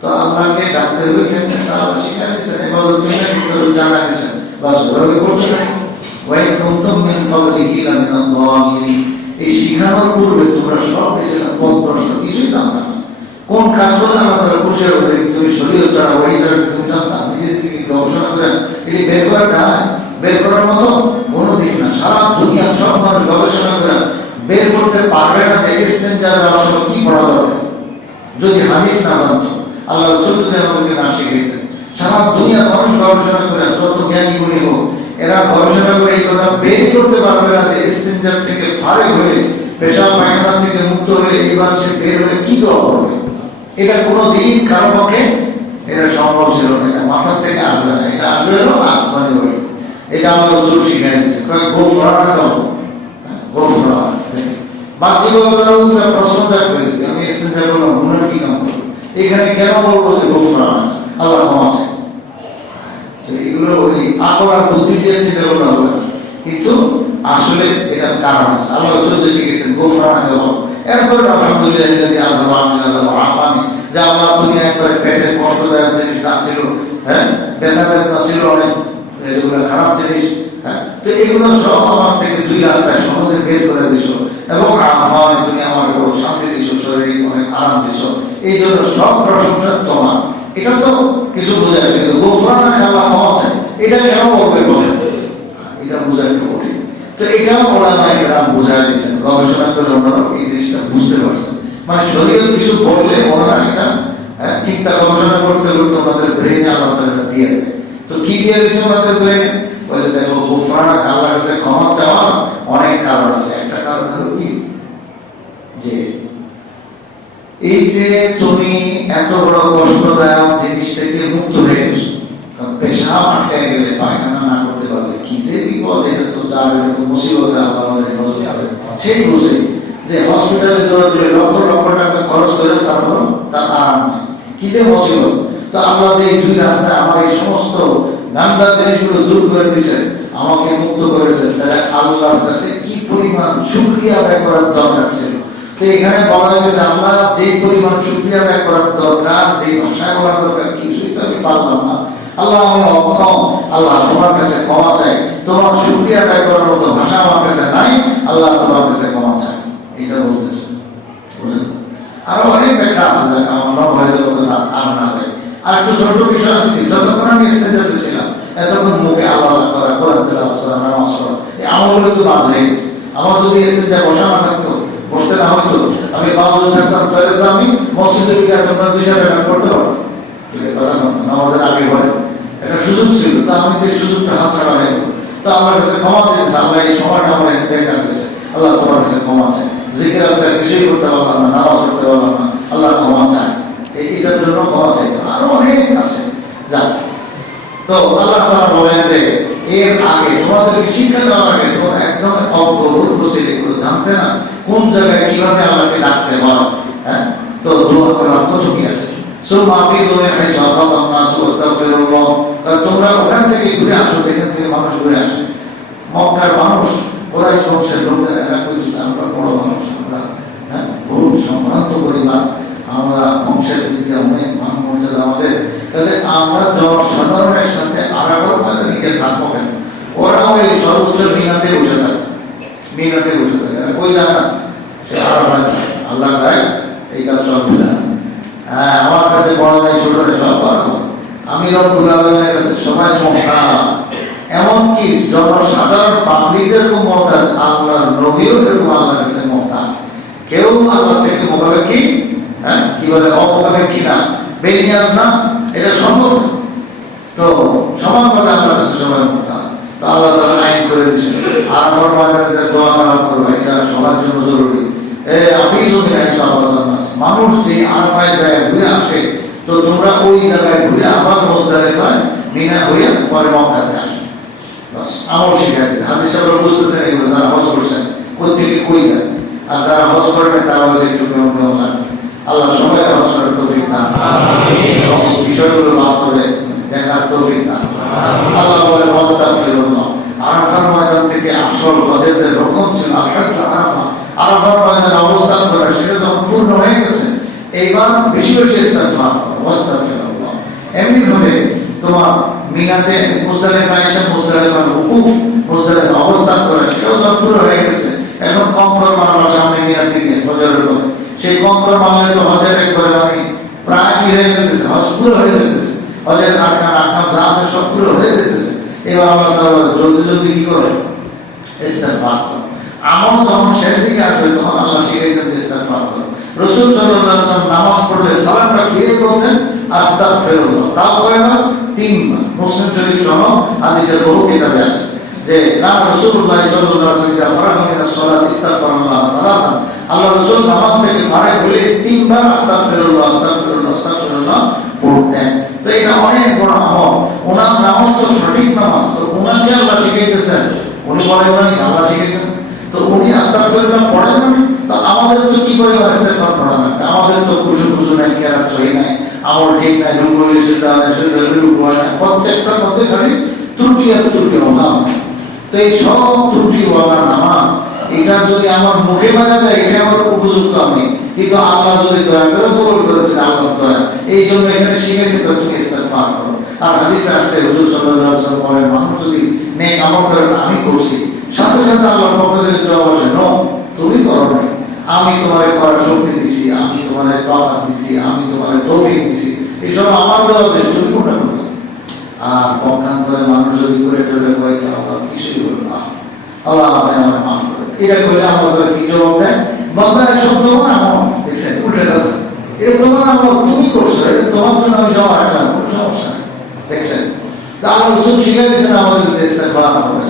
তো আল্লাহকে ডাকতে হবে কেমনে, তা আল্লাহ শিক্ষা দিয়েছেন, ইবাদত করতে জানা দিয়েছেন, বাস ওভাবে করতে থাকো। ওয়াইন কুনতুম মিন ক্বাবলিহি লামিনাদ দাল্লিন, এই শিখানোর পূর্বে তোমরা সব ছিলাম পথভ্রষ্ট, কিছুই জানতাম না। কোন কাজ করলে আল্লাহ তাআলা খুশি হবে, তুমি শরীয়ত ছাড়া ওই ছাড়া তুমি জানতাম, নিজে থেকে গবেষণা করেন, এটি বের করা যায়, বের করার মতো কোনো দিক না। সারা দুনিয়ার সব মানুষ গবেষণা করেন, বের করতে পারবে না যে ইস্তেঞ্জার আসলে কি পড়া দরকার, যদি হাদিস না জানতো, আল্লাহ রাসূল যদি আমাদেরকে না শিখাইতেন। সারা দুনিয়ার মানুষ গবেষণা করে, যত জ্ঞানীগুলি হোক, এরা গবেষণা করে এই কথা বের করতে পারবে না যে ইস্তেঞ্জার থেকে ফারেক হয়ে, পেশাব পায়খানা থেকে মুক্ত হয়ে এবার সে বের হয়ে কি দোয়া করবে। এটা কোনো দিন কারো পক্ষে এটা সম্ভব ছিল না, এটা মাথার থেকে আসবে না, এটা আসবে হলো আসমানি হয়ে। এটা আমার রাসূল শিখাই দিয়েছে, গোফরানাকা, গোফরান। বাকি লোকেরা প্রশ্ন থাকবে, আমি ইস্তেঞ্জা করলাম গুনার কি কাম করবো, এখানে কেন বলবো যে গোফরান আল্লাহ ক্ষমা চাই? এগুলো ওই আকরার বুদ্ধি দিয়ে চিন্তা করতে হবে না, কিন্তু আসলে এটার কারণ আছে। আল্লাহ রাসূল শিখেছেন গোফরান। এরপরে আলহামদুলিল্লাহ আফানি, যে আল্লাহ তুমি একবারে পেটের কষ্টদায়ক জিনিস যা ছিল, হ্যাঁ ব্যথা বেদনা ছিল অনেক, এগুলো খারাপ জিনিস, হ্যাঁ তো এগুলো সব আমার থেকে দুই রাস্তায় সহজে বের করে দিছো, এবং আফানি তুমি আমার বড় শান্তি দিছো, শরীর অনেক আরাম দিছো, এই জন্য সব প্রশংসা তোমার। এটা তো কিছু বোঝাচ্ছে, কিন্তু গোফরান আল্লাহ ক্ষমা চাই এটা কেন বলবে বলেন? এটা বোঝা একটু কঠিন। তো এটাও ওলামায়ে কেরাম বুঝাই দিচ্ছেন, গবেষণা করে ওনারা এই জিনিসটা বুঝতে পারছেন। মানে শরীরে কিছু বললে ওনারা এটা চিন্তা গবেষণা করতে করতে ওনাদের ব্রেনে আল্লাহ তাআলা দিয়ে দেয়। তো কি দিয়ে দিচ্ছে ওনাদের ব্রেনে? ওই যে দেখো গোফরান আল্লাহর কাছে ক্ষমা চাওয়া অনেক কারণ আছে। একটা কারণ হলো কি, যে এই যে তুমি এত বড় কষ্টদায়ক জিনিস থেকে মুক্ত হয়ে গেছো। পেশাব আটকায় গেলে, পায়খানা না করতে পারলে কি যে বিপদ, এটা তো যার এরকম মুসিবত সেই বুঝে যে হসপিটালে দৌড়ে লক্ষ লক্ষ টাকা খরচ করে তারপর তার আরাম নেই, কি যে মুসিবত। তো আল্লাহ যে দুই রাস্তায় আমার এই সমস্ত গান্দা জিনিসগুলো দূর করে দিয়েছেন, আমাকে মুক্ত করেছেন, তাহলে আল্লাহর কাছে কি পরিমাণ শুকরিয়া আদায় করার দরকার ছিল। তো এখানে বলা হয়েছে আমরা যে পরিমাণ শুকরিয়া আদায় করার দরকার, যে ভাষায় বলার দরকার, কিছুই তো আমি পারলাম না। আল্লাহ আমি অক্ষম, আল্লাহ তোমার কাছে ক্ষমা চাই, তোমার শুকরিয়া আদায় করার মতো ভাষা আমার কাছে নাই, আল্লাহ তোমার কাছে ক্ষমা চাই, এটা বলতেছে। আরো অনেক ব্যাখ্যা আছে, আমার নব হয়ে যাবে আর না যায়। আর একটু ছোট বিষয় আছে, যতক্ষণ আমি ইস্তেঞ্জাতে ছিলাম এতক্ষণ মুখে আল্লাহ করা, কোরআন তেলাওয়াত করা, নামাজ পড়া, এই আমলগুলো তো বাদ হয়ে গেছে। আমার যদি ইস্তেঞ্জায় বসা না থাকতো, বসতে না হতো, আমি বাবু থাকতাম, তাহলে তো আমি মসজিদে গিয়ে এতক্ষণ 2 টাকা করতে পারতাম। কথা নামাজের আগে হয় একটা সুযোগ ছিল, তো আমি যে সুযোগটা হাত ছাড়া হয়ে গেল। তো আমার কাছে ক্ষমা চেয়েছে, আল্লাহ এই সময়টা আমার বেকার হয়েছে, আল্লাহ তোমার কাছে ক্ষমা চাই। জিকির আছে কিছুই করতে পারলাম না, নামাজ করতে পারলাম না, আল্লাহ ক্ষমা চাই, এটার জন্য ক্ষমা চাই। আরো অনেক আছে যা। তো আল্লাহ তাআলা বলেন যে এর আগে তোমাদেরকে শিক্ষা দেওয়ার আগে তোমরা একদম অজ্ঞ ছিল, এগুলো জানতে না কোন জায়গায় কিভাবে আল্লাহকে ডাকতে পারো। হ্যাঁ তো দোয়া করার কতটি আছে। তোমরা ওখান থেকে ঘুরে আসো, যেখান থেকে মানুষ ঘুরে আসে। মক্কার মানুষ, কুরাইশ বংশের লোকেরা, এরা কইছিল আমরা বড় মানুষ, আমরা বহুত সম্ভ্রান্ত পরিবার, আমরা বংশের দিকে অনেক মান মর্যাদা আমাদের, তাহলে আমরা জনসাধারণের সাথে আরাবর দিকে থাকবো কেন? ওরা ওই সর্বোচ্চ মিনাতে বসে থাকে, মিনাতে বসে থাকে, কই যায় না, সে আরাফাত আল্লাহ ভাই এই কাজ চলবে না। হ্যাঁ আমার কাছে বড় নাই ছোট নেই সব পারবো, আমি রব্বুল আলামিনের কাছে সবাই মহতাজ। এমনকি জনসাধারণ পাবলিকের মহতাজ, আল্লাহর নবীও এরকম আল্লাহর কাছে মহতাজ। কেউ আল্লাহ থেকে মোকাবেকি, হ্যাঁ কি বলে অমোকাবেকি না, বেরিয়ে আস না, এটা সম্ভব না। তো সমানভাবে আল্লাহর কাছে সবাই মহতাজ। তো আল্লাহ তাআলা আইন করে দিয়েছেন আরাফার ময়দানে যে দোয়া খারাপ করবে, এটা সবার জন্য জরুরি। মানুষ যে আরাফায় যায় ঘুরে আসে, তো তোমরা ওই জায়গায় ঘুরে আবার মুজদালিফায় মিনা হয়ে পরে মক্কাতে আসো। বাস আমল শিখাতে হাজির সাহেব বুঝতেছেন এগুলো, যারা হজ করছেন কোথা থেকে কই যায়, আর যারা হজ করবেন তারা হচ্ছে একটু নিয়ম লাগবে। আল্লাহ সবাই হজ করার তৌফিক দান এবং বিষয়গুলো বাস্তবে দেখার তৌফিক দান। আল্লাহ বলে ওয়াস্তাগফিরুল্লাহ, আরাফার ময়দান থেকে আসল হজের যে রকম ছিল আরাফা, আরাফার ময়দানে অবস্থান করা, সেটা যখন পূর্ণ হয়ে গেছে, এইবার বেশি বেশি ইস্তিগফার ওয়াস্তাগফিরুল্লাহ। এমনি ভাবে তোমার মিনাতে মুজদালিফায় এসে মুজদালিফার উকুফ, মুজদালিফা অবস্থান করা, সেটাও যখন পূর্ণ হয়ে গেছে, এখন কঙ্কর মারবার সামনে মিনা থেকে হজরের পরে, সেই কঙ্কর মারলে তো হজের একবারে আমি প্রায় কি হয়ে যেতেছে, হজ পুরো হয়ে যেতেছে, হজের আটকাম যা আছে সব পুরো হয়ে যেতেছে। এবার আল্লাহ তাআলা জলদি জলদি কি করে ইস্তিগফার করো। আমল যখন শেষ দিকে আসবে তখন আল্লাহ শিখাইছেন ইস্তিগফার করো। রাসূল সাল্লাল্লাহু আলাইহি ওয়াসাল্লাম নামাজ পড়লে সালামটা ফিরে বলতেন আস্তাগফিরুল্লাহ, তাও কয়বার? 3 বার। মুসলিম শরীফ সহ হাদিসের বহু কিতাবে আছে যে কান রাসূলুল্লাহ সাল্লাল্লাহু আলাইহি ওয়াসাল্লাম ফারাগা মিনাস সালাত ইস্তাগফারুল্লাহ সালাসান, আল্লাহ রাসূল নামাজ থেকে ফারাগ হলে 3 বার আস্তাগফিরুল্লাহ আস্তাগফিরুল্লাহ আস্তাগফিরুল্লাহ পড়তেন। তো এটা অনেক বড় আমল। ওনার নামাজ তো সঠিক নামাজ, তো ওনাকে আল্লাহ শিখাইতেছেন, উনি বলেন না আল্লাহ শিখাইছেন, তো উনি তো আমাদের তো কি করে ইস্তেগফার করা লাগবে? আমাদের তো কুশু নাই, কেরাত সহি নাই, আমল ঠিক নাই, রুকু সিজদা নাই, সিজদা রুকু নাই, প্রত্যেকটার মধ্যে খালি ত্রুটি আর ত্রুটি অভাব। তো এই সব ত্রুটিওয়ালা নামাজ, এটা যদি আমার মুখে বাজা যায়, এটা আমার উপযুক্ত আমি, কিন্তু আল্লাহ যদি দয়া করে কবুল করেছেন, আল্লাহর দয়া, এই জন্য এখানে শিখেছে তো তুমি ইস্তেগফার করো। আর হাদিসে আসছে হুজুর সাল্লাল্লাহু আলাইহি ওয়াসাল্লাম বলেন, মানুষ যদি নেক আমল করে আমি করছি, সাথে সাথে আল্লাহর পক্ষ থেকে জবাব আসে, নো তুমি করো নাই, আমি তোমার করার শক্তি দিছি, আমি তোমার তাওয়াত দিছি, আমি তোমার তৌফিক দিছি, এইসব আমার দেওয়া যে তুমি কোনটা করো। আর পক্ষান্তরে মানুষ যদি করে টোলে কয় আল্লাহ কিছুই বলবে না, আল্লাহ আপনি আমার মাফ করে, এটা করে আমাদের কি জবাব দেন? বাবা এসব তোমার আমল, দেখছেন উল্টে কথা, এটা তোমার আমল, তুমি করছো, এটা তোমার জন্য আমি জমা রাখলাম, কোনো সমস্যা নেই। দেখছেন আল্লাহ রসুল শিখে দিয়েছেন আমাদের ইস্তেগফার করো।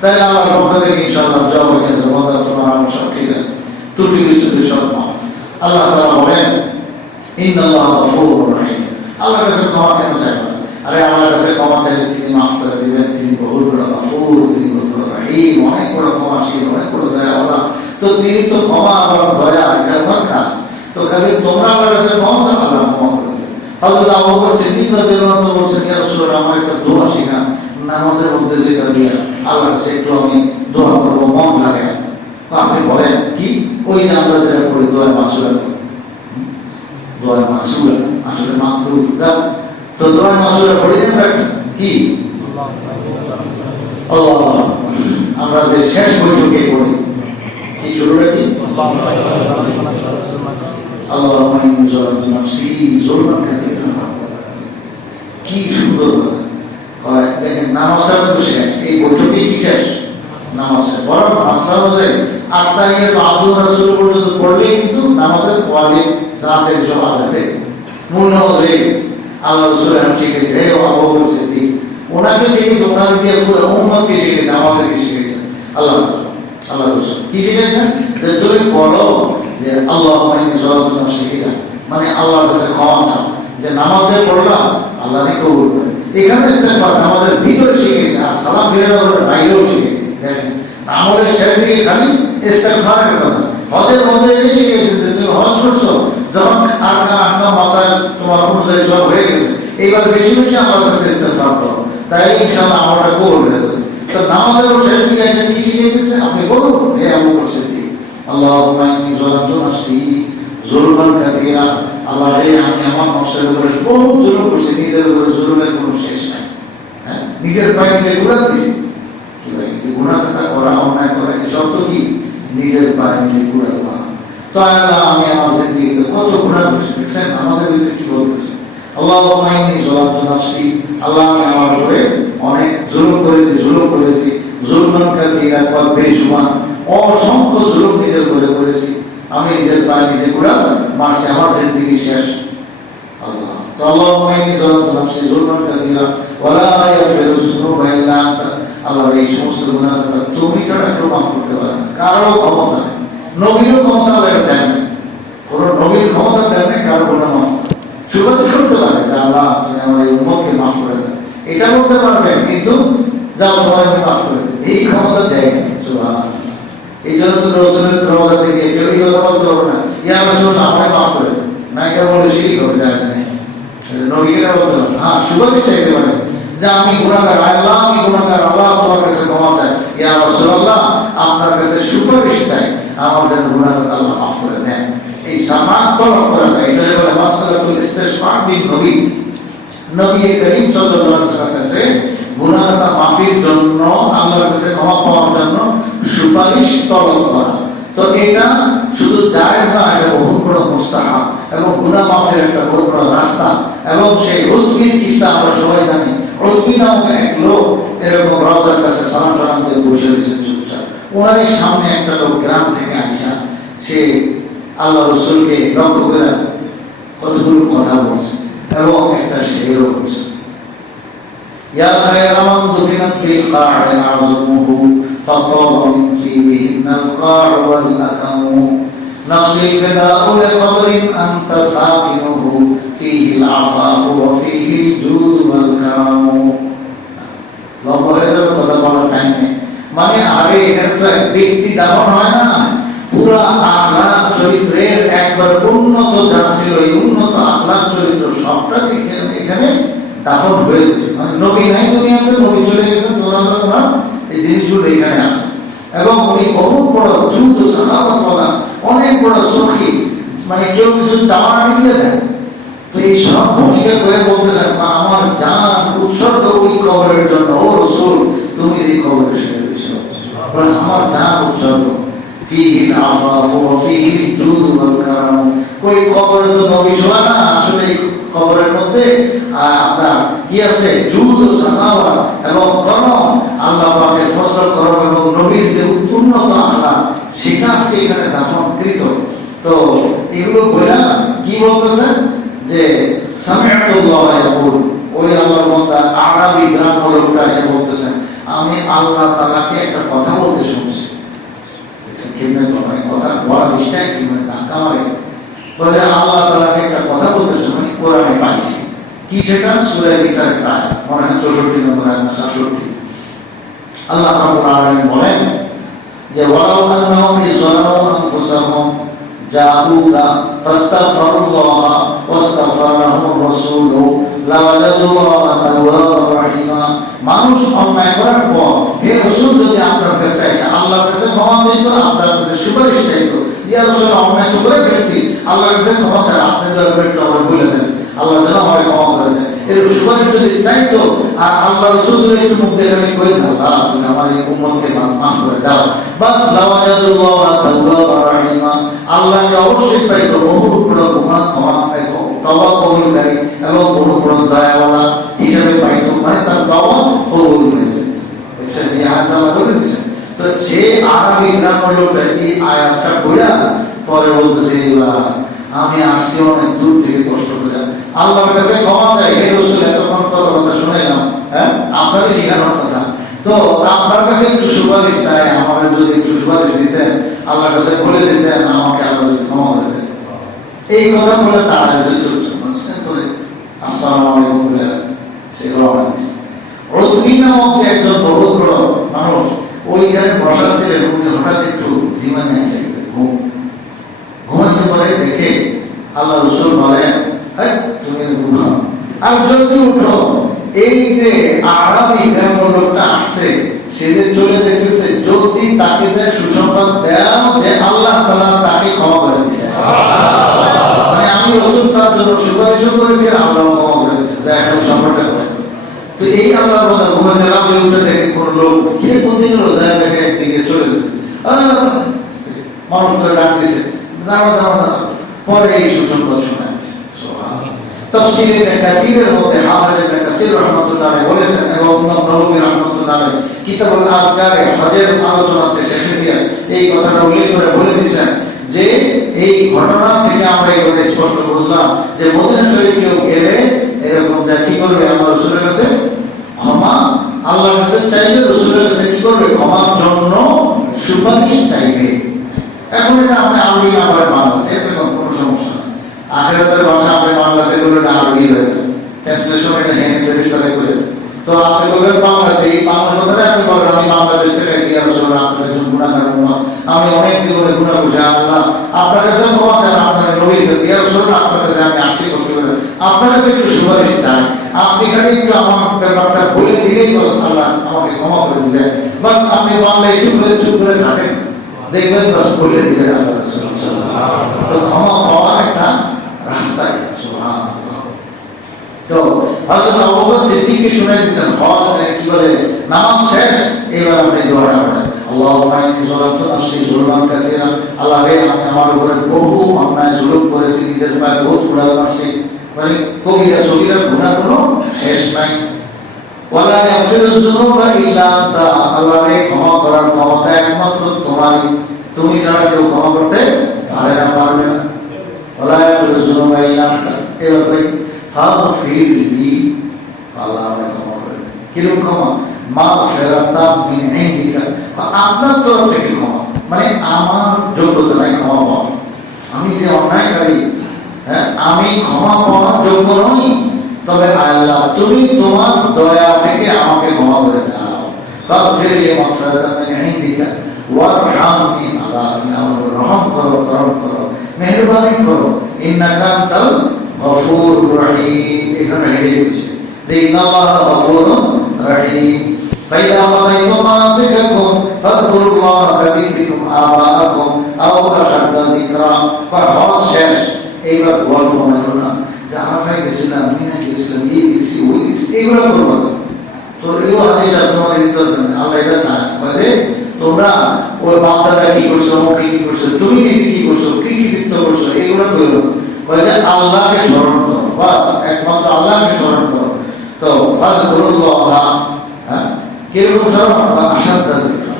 তাই আল্লাহর পক্ষ থেকে ইনশাআল্লাহ জবাব আছে, বাবা তোমার আমল সব ঠিক আছে, ত্রুটি বিচ্যুতি সব মাফ। আল্লাহ তাআলা বলেন, ইন্নাল্লাহা গফুরুর রহিম। আল্লাহর কাছে ক্ষমা কেন চাইবেন? আরে আল্লাহর কাছে ক্ষমা চাইলে তিনি মাফ করে দিবেন, তিনি বহু বড় গফুর, তিনি বহু বড় রহিম, অনেক বড় ক্ষমাশীল, অনেক বড় দয়াওয়ালা। তো তিনি তো ক্ষমা আর দয়া, এটা আমার কাজ। তো কাজে তোমরা আল্লাহর কাছে ক্ষমা চাও, আল্লাহ ক্ষমা করে দেবেন। হযরত আবু বকর সিদ্দিক রাদিয়াল্লাহু আনহু বলেন, ইয়া রাসূলুল্লাহ, আমার একটা দোয়া শিখান, নামাজের মধ্যে যেটা দিয়া আল্লাহর কাছে একটু আমি দোয়া করবো, মন লাগে। আপনি বলেন কি? ওই যে আমরা যেটা করি দোয়া মাসুরা করি, দোয়া মাসুরা, আসলে মাসুর দাও। তো দোয়া মাসুরা পড়ি না কি? আল্লাহ, আমরা যে শেষ বৈঠকে পড়ি কি শুরুটা কি? আল্লাহুম্মা ইন্নী যালামতু নাফসি যুলমান কাসীরান। কি সুন্দর কথা। দেখেন নামাজটা কিন্তু শেষ, এই বৈঠকে কি শেষ? নামাজ শেষ। বরং মাসলা অনুযায়ী আত্তাহিয়াত আব্দুর রাসূল পর্যন্ত পড়লেই কিন্তু নামাজের ওয়াজিব যা আছে সব আদায় হয়ে গেছে, মূল নামাজ হয়ে গেছে। আল্লাহ রসুল এখন শিখেছে, হে আবু বকর সিদ্দিক, ওনাকে শিখেছে, ওনার দিয়ে পুরো উম্মতকে শিখেছে, আমাদেরকে শিখেছে। আল্লাহ রসুল কি শিখেছেন? যে তুমি বলো যে আল্লাহুম্মা ইন্নী যালামতু নাফসি, মানে আল্লাহর কাছে ক্ষমা চাও, যে নামাজে পড়লাম আল্লাহ নি কবুল করে। এখানে ইস্তেগফার নামাজের ভিতরে শিখেছে, আর সালাম ফিরানোর বাইরেও শিখেছে। দেখেন আমলের শেষ দিকে খালি ইস্তেগফারের কথা। হজের মধ্যে এটাই শিখেছে যে তুমি হজ করছো, যখন আটকা মাসাইল তোমার অনুযায়ী সব হয়ে গেছে, এইবার বেশি বেশি আমার কাছে ইস্তেগফার করো, তাই ইনশাআল্লাহ আমলটা কবুল হয়ে যাবে। তো নামাজের শেষ দিকে এসে কি শিখেছে? আপনি বলুন, হে আবু বকর সিদ্দিক, আল্লাহুম্মা ইন্নী যালামতু নাফসি যুলমান কাসীরা, আল্লাহ রে আমি আমার নফসের উপরে বহুত জুলুম করছি, নিজের উপরে জুলুমের কোনো শেষ নাই। হ্যাঁ, নিজের পায়ে নিজে গুনাহ দিয়েছি, কি ভাই, যে গুনাহ করা, অন্যায় করা, এই সব তো কি নিজের পায়ে নিজে গুনাহ করা। তো আল্লাহ আমি আমার জিন্দেগিতে কত গুনাহ করছি, দেখছেন আমাদের ভিতরে কি বলতেছে, আল্লাহুম্মা ইন্নী যালামতু নাফসি, আল্লাহ আমি আমার উপরে অনেক জুলুম করেছি, জুলমান কাসীরা, বেশুমার অসংখ্য জুলুম নিজের উপরে করেছি, আমি নিজের পায়ে নিজে গুনাহ মারছি, আমার জিন্দেগি শেষ। আল্লাহ তো আল্লাহুম্মা ইন্নী যালামতু নাফসি যুলমান কাসীরা ওয়া লা ইয়াগফিরু যুনুবা ইল্লা আনতা। আল্লাহ এই সমস্ত গুনাহ তুমি ছাড়া কেউ মাফ করতে পারে না, কারো ক্ষমতা নেই, নবীর ক্ষমতা দেন না, কোন নবীর ক্ষমতা দেন না কারো গুনাহ মাফ করা। সুপারিশ করতে পারে যে আল্লাহ তুমি আমার এই উম্মতকে মাফ করে দেন, এটা বলতে পারবেন, কিন্তু যাও তোমার আমি মাফ করে দেন, এই ক্ষমতা দেয় না। সুবহানাল্লাহ। এই জন্য তো রসুলের দরজা থেকে কেউ এই কথা বলতে পারবে না, ইয়া রাসূলুল্লাহ আমাকে মাফ করে দেন, না এটা বলে শিরিক হবে, যায় না। নবীকে বলতে পারে, হ্যাঁ সুপারিশ চাইতে পারে যে আমি গুনাহগার, আল্লাহ আমি গুনাহগার, আল্লাহ তোমার কাছে ক্ষমা চাই, ইয়া রাসূলুল্লাহ আপনার কাছে সুপারিশ চাই, আমার যেন গুনাহগার আল্লাহ মাফ করে দেন। এই শাফাআত তলব করা যায়, এটা বলে মাসআলাতুল ইস্তিশফা বিন নবী। নবী করিম সাল্লাল্লাহু আলাইহি ওয়াসাল্লামের কাছে গুনাহগার মাফির জন্য, আল্লাহর কাছে ক্ষমা পাওয়ার জন্য সুপারিশ তলব করা। তো এটা শুধু জায়েজ না, এটা বহুত বড় মুস্তাহাব এবং গুনাহ মাফের একটা বহুত বড় রাস্তা। এবং সেই উদ্ভিদ কিসা আমরা সবাই জানি, উদ্ভিদ নামক এক লোক এরকম রওজার কাছে সালাম দিয়ে বসে রয়েছে চুপচাপ। ওনারই সামনে একটা লোক গ্রাম থেকে আইসা, সে আল্লাহ রসুলকে লক্ষ্য করে কতগুলো কথা বলছে এবং একটা শেরও বলছে, ইয়া খায়রা মান দুফিনাত বিল কা'আ আযমুহু ফাতাবা মিন তিবিহিনাল কা'আ ওয়াল আকামু নাফসি ফিদাউ লিকবরিন আনতা সাকিনুহু ফীহিল আফাফু ওয়া ফীহিল জুদ ওয়াল কারামু। লম্বা হয়ে যাবে, কথা বলার টাইম নেই। মানে আরে এখানে তো এক ব্যক্তি দাফন হয় না, পুরা উন্নত যা ছিল, এই উন্নত আখলাক চরিত্র সবটা এখানে দাফন হয়ে গেছে। মানে নবী নাই দুনিয়াতে, নবী চলে গেছেন, তোমরা এই জিনিসগুলো এখানে আছে। এবং উনি বহু বড় যুদ্ধ সাহাবাত বলা, অনেক বড় সখী, মানে কেউ কিছু চাওয়া না দিয়ে দেয়। তো এই সব ভূমিকা করে বলতেছেন আমার জান উৎসর্গ ওই কবরের জন্য, ও রাসূল তুমি যে কবরে শুয়ে রয়েছো, আমার জান উৎসর্গ। ফিহিল আফাফু ওয়া ফিহিল জুদ ওয়াল কারাম। কই কবরে তো নবী শোয়া না, আসলে কবরের মধ্যে আপনার কি আছে, জুদ ও সাখাওয়াত এবং করম, আল্লাহ পাকের ফজল করম এবং নবীর যে উন্নত আখলাক সেটা আজকে এখানে দাফনকৃত। তো এগুলো বলে কি বলতেছেন যে সামিআতুল্লাহ ইয়াকুল, ওই আল্লাহর বান্দা আরবি গ্রাম্য লোকটা এসে বলতেছেন আমি আল্লাহ তাআলাকে একটা কথা বলতে শুনছি। কথা বলার ইচ্ছাই ধাক্কা মারে, বলে আল্লাহ তাআলাকে একটা কথা বলতে শুনি, কোরআনে পাইছি। কি সেটা? সূরা নিসার আয়াত, মনে হয় 64 নম্বর আয়াত, 67। আল্লাহ রাব্বুল আলামিন বলেন যে ওয়ালাউ আন্নাহুম যালামু আনফুসাহুম জাউকা ফাস্তাগফিরুল্লাহ ওয়াস্তাগফারা লাহুমুর রাসূল লাওয়াজাদুল্লাহা তাওয়াবার রাহিমা। মানুষ অন্যায় করার পর হে রাসূল যদি আপনার কাছে এসে আল্লাহর কাছে ক্ষমা চাইতো, আপনার কাছে সুপারিশ চাইতো, ইয়া রাসূল অন্যায় তো করে ফেলেছি, আল্লাহর কাছে ক্ষমা চাই, আপনি দয়া করে একটু আমার বলে দেন, আল্লাহ যেন আমাকে ক্ষমা করে দেন, এর সুপারিশ যদি চাইতো, আর আল্লাহ রাসূল যদি একটু মুখ দেখানি করে দাও, তুমি আমার এই উম্মতকে মাফ করে দাও, বাস লাওয়াজাদুল্লাহা তাওয়াবার রাহিমা, আল্লাহকে অবশ্যই পাইতো বহু বড় ক্ষমা তওবা কবুলকারী এবং বহু বড় দয়াওয়ালা হিসেবে পাইতো, মানে তার তওবা কবুল হয়ে যায়। বুঝছেন? এই আয়াত আল্লাহ বলে দিয়েছেন। তো যে আরবি গ্রাম্য লোকটা এই আয়াতটা পড়া পরে বলতেছে আমি আসছি অনেক দূর থেকে কষ্ট করে আল্লাহর কাছে ক্ষমা চাই, হে রাসূল এতক্ষণ কথা শুনাইলাম, হ্যাঁ আপনারই শিখানোর কথা, তো আপনার কাছে একটু সুপারিশ চাই, আমাদের যদি একটু সুপারিশ দিতেন, আল্লাহর কাছে বলে দিতেন আমাকে আল্লাহ যদি ক্ষমা করে দেন। এই কথা বলে তারা এসে চলছে করে আসসালামু আলাইকুম বলে সেগুলো আমাদের রুদ্রী নামক যে একজন বহুত বড় মানুষ ওইখানে বসা ছিলেন, হঠাৎ একটু জীবনে এসে গেছে, ঘুমাতে পরে দেখে আল্লাহ রাসূল বলেন তুমি ঘুমাও আর জলদি উঠো। এই যে আরবি গ্রাম্য লোকটা আসছে, সে যে চলে যেতেছে, জলদি তাকে যে সুসংবাদ দাও যে আল্লাহ তাআলা তাকে ক্ষমা করে দিয়েছে। মানে আমি রাসূল তার জন্য সুপারিশ করেছি, আল্লাহ ক্ষমা করে দিয়েছে, এখন সম্পর্কটা করে। তো এই আল্লাহর কথা ঘুমাতে লাগলে উঠে দেখে কোন লোক কে কোনদিন রোজায় দেখে একদিকে চলে যেতে, মানুষকে ডাক দিয়েছে, পরে এই সুসংবাদ শোনা। তাফসীর ইবনে কাসীরের মধ্যে হাফেজ ইবনে কাসীর রাহমাতুল্লাহ আলাইহি বলেছেন এবং ইমাম নববী রাহমাতুল্লাহ আলাইহি কিতাবুল আসগারে হজের আলোচনাতে শেষে দিয়ে এই কথাটা উল্লেখ করে বলে দিয়েছেন যে এই ঘটনা থেকে আমরা এই কথা স্পষ্ট বুঝলাম যে মদিনা শরীফ কেউ গেলে এরকম যা কি করবে, আমার রাসূলের কাছে ক্ষমা আল্লাহর কাছে চাইবে, রাসূলের কাছে কি করবে, ক্ষমার জন্য সুপারিশ চাইবে। এখন এটা আপনি আরবি নাম্বার বাংলাতে এরকম কোনো সমস্যা নেই, আখিরাতের ভাষা আপনি বাংলাতে বললে আরবি হয়ে যাবে, ট্রান্সলেশন এটা হিন্দিতে বিস্তারিত করে। তো আপনি বলবেন বাংলাতে, এই বাংলা কথাটা আপনি বলবেন আমি বাংলাদেশ থেকে এসে রাসূল আপনার একজন গুনাহগার উম্মত, আমি অনেক জীবনে গুনাহ করেছি, আল্লাহ আপনার কাছে ক্ষমা চাই, আপনার নবীর কাছে রাসূল আপনার কাছে আমি আসছি কষ্ট করে, আপনার কাছে একটু সুপারিশ চাই, আপনি খালি একটু আমার ব্যাপারটা বলে দিলেই বাস আল্লাহ আমাকে ক্ষমা করে দিলেন। বাস আপনি বাংলায় চুপ করে থাকেন, দেখবেন বাস বলে দিলেন আল্লাহ রাসূল। তো ক্ষমা পাওয়ার একটা রাস্তায় তো হযরত আবু বকর সিদ্দিককে শুনাই দিয়েছেন, হজ কি বলে নামাজ শেষ, এবার আপনি দোয়াটা করেন, আল্লাহুম্মা ইন্নী যালামতু নাফসি যুলমান কাসীরা, আল্লাহ রে আমি আমার উপরে বহু অন্যায় জুলুম করেছি, নিজের পায়ে বহুত গুনাহ করেছি, মানে কবিরা সগীরা গুনাহ কোনো শেষ নাই। ওয়ালা ইয়াগফিরুয যুনুবা ইল্লা আনতা, আল্লাহ রে ক্ষমা করার ক্ষমতা একমাত্র তোমারই, তুমি ছাড়া কেউ ক্ষমা করতে পারে না, পারবে না। ওয়ালা ইয়াগফিরুয যুনুবা ইল্লা আনতা, এবার ফাগফিরলি, আল্লাহ আমাকে ক্ষমা করে দেন। কিরকম ক্ষমা? মাগফিরাতাম মিন ইনদিকা, আপনার তরফ থেকে ক্ষমা, মানে আমার যোগ্যতা নাই ক্ষমা পাওয়া, আমি যে অন্যায়কারী, হ্যাঁ আমি ক্ষমা পাওয়ার যোগ্য নই, তবে আল্লাহ তুমি তোমার দয়া থেকে আমাকে ক্ষমা করে দাও। ফাগফিরলি মাগফিরাতাম মিন ইনদিকা ওয়ারহামনি, আল্লাহ তুমি আমার রহম করো, করম করো, মেহেরবানি করো, ইন্নাকা আনতাল গফুরুর রহিম। এখানে হেডে গেছে যে ইন্নাল্লাহা গফুরুর রহিম। فإذا قضيتم مناسككم فاذكروا الله كذكركم آباءكم أو أشد ذكرا। فحج শেষ, এইবার গল্প হলো না যে আরাফায় গেছিলাম, মিনায় গেছিলাম, এই গেছি ওই গেছি, এইগুলো করবো না। তো এগুলো হাদিস তোমার ইন্তর দেন, আল্লাহ এটা চায় যে তোমরা ওই বাপদাদা কি করছো, অমুকে কি করছো, তুমি নিজে কি করছো, কি কৃতিত্ব করছো, এগুলো করো বলে যে আল্লাহকে স্মরণ করো, বাস একমাত্র আল্লাহকে স্মরণ করো। তো ফাযকুরুল্লাহ, হ্যাঁ কিরকম স্মরণ? আসাদা জিকর,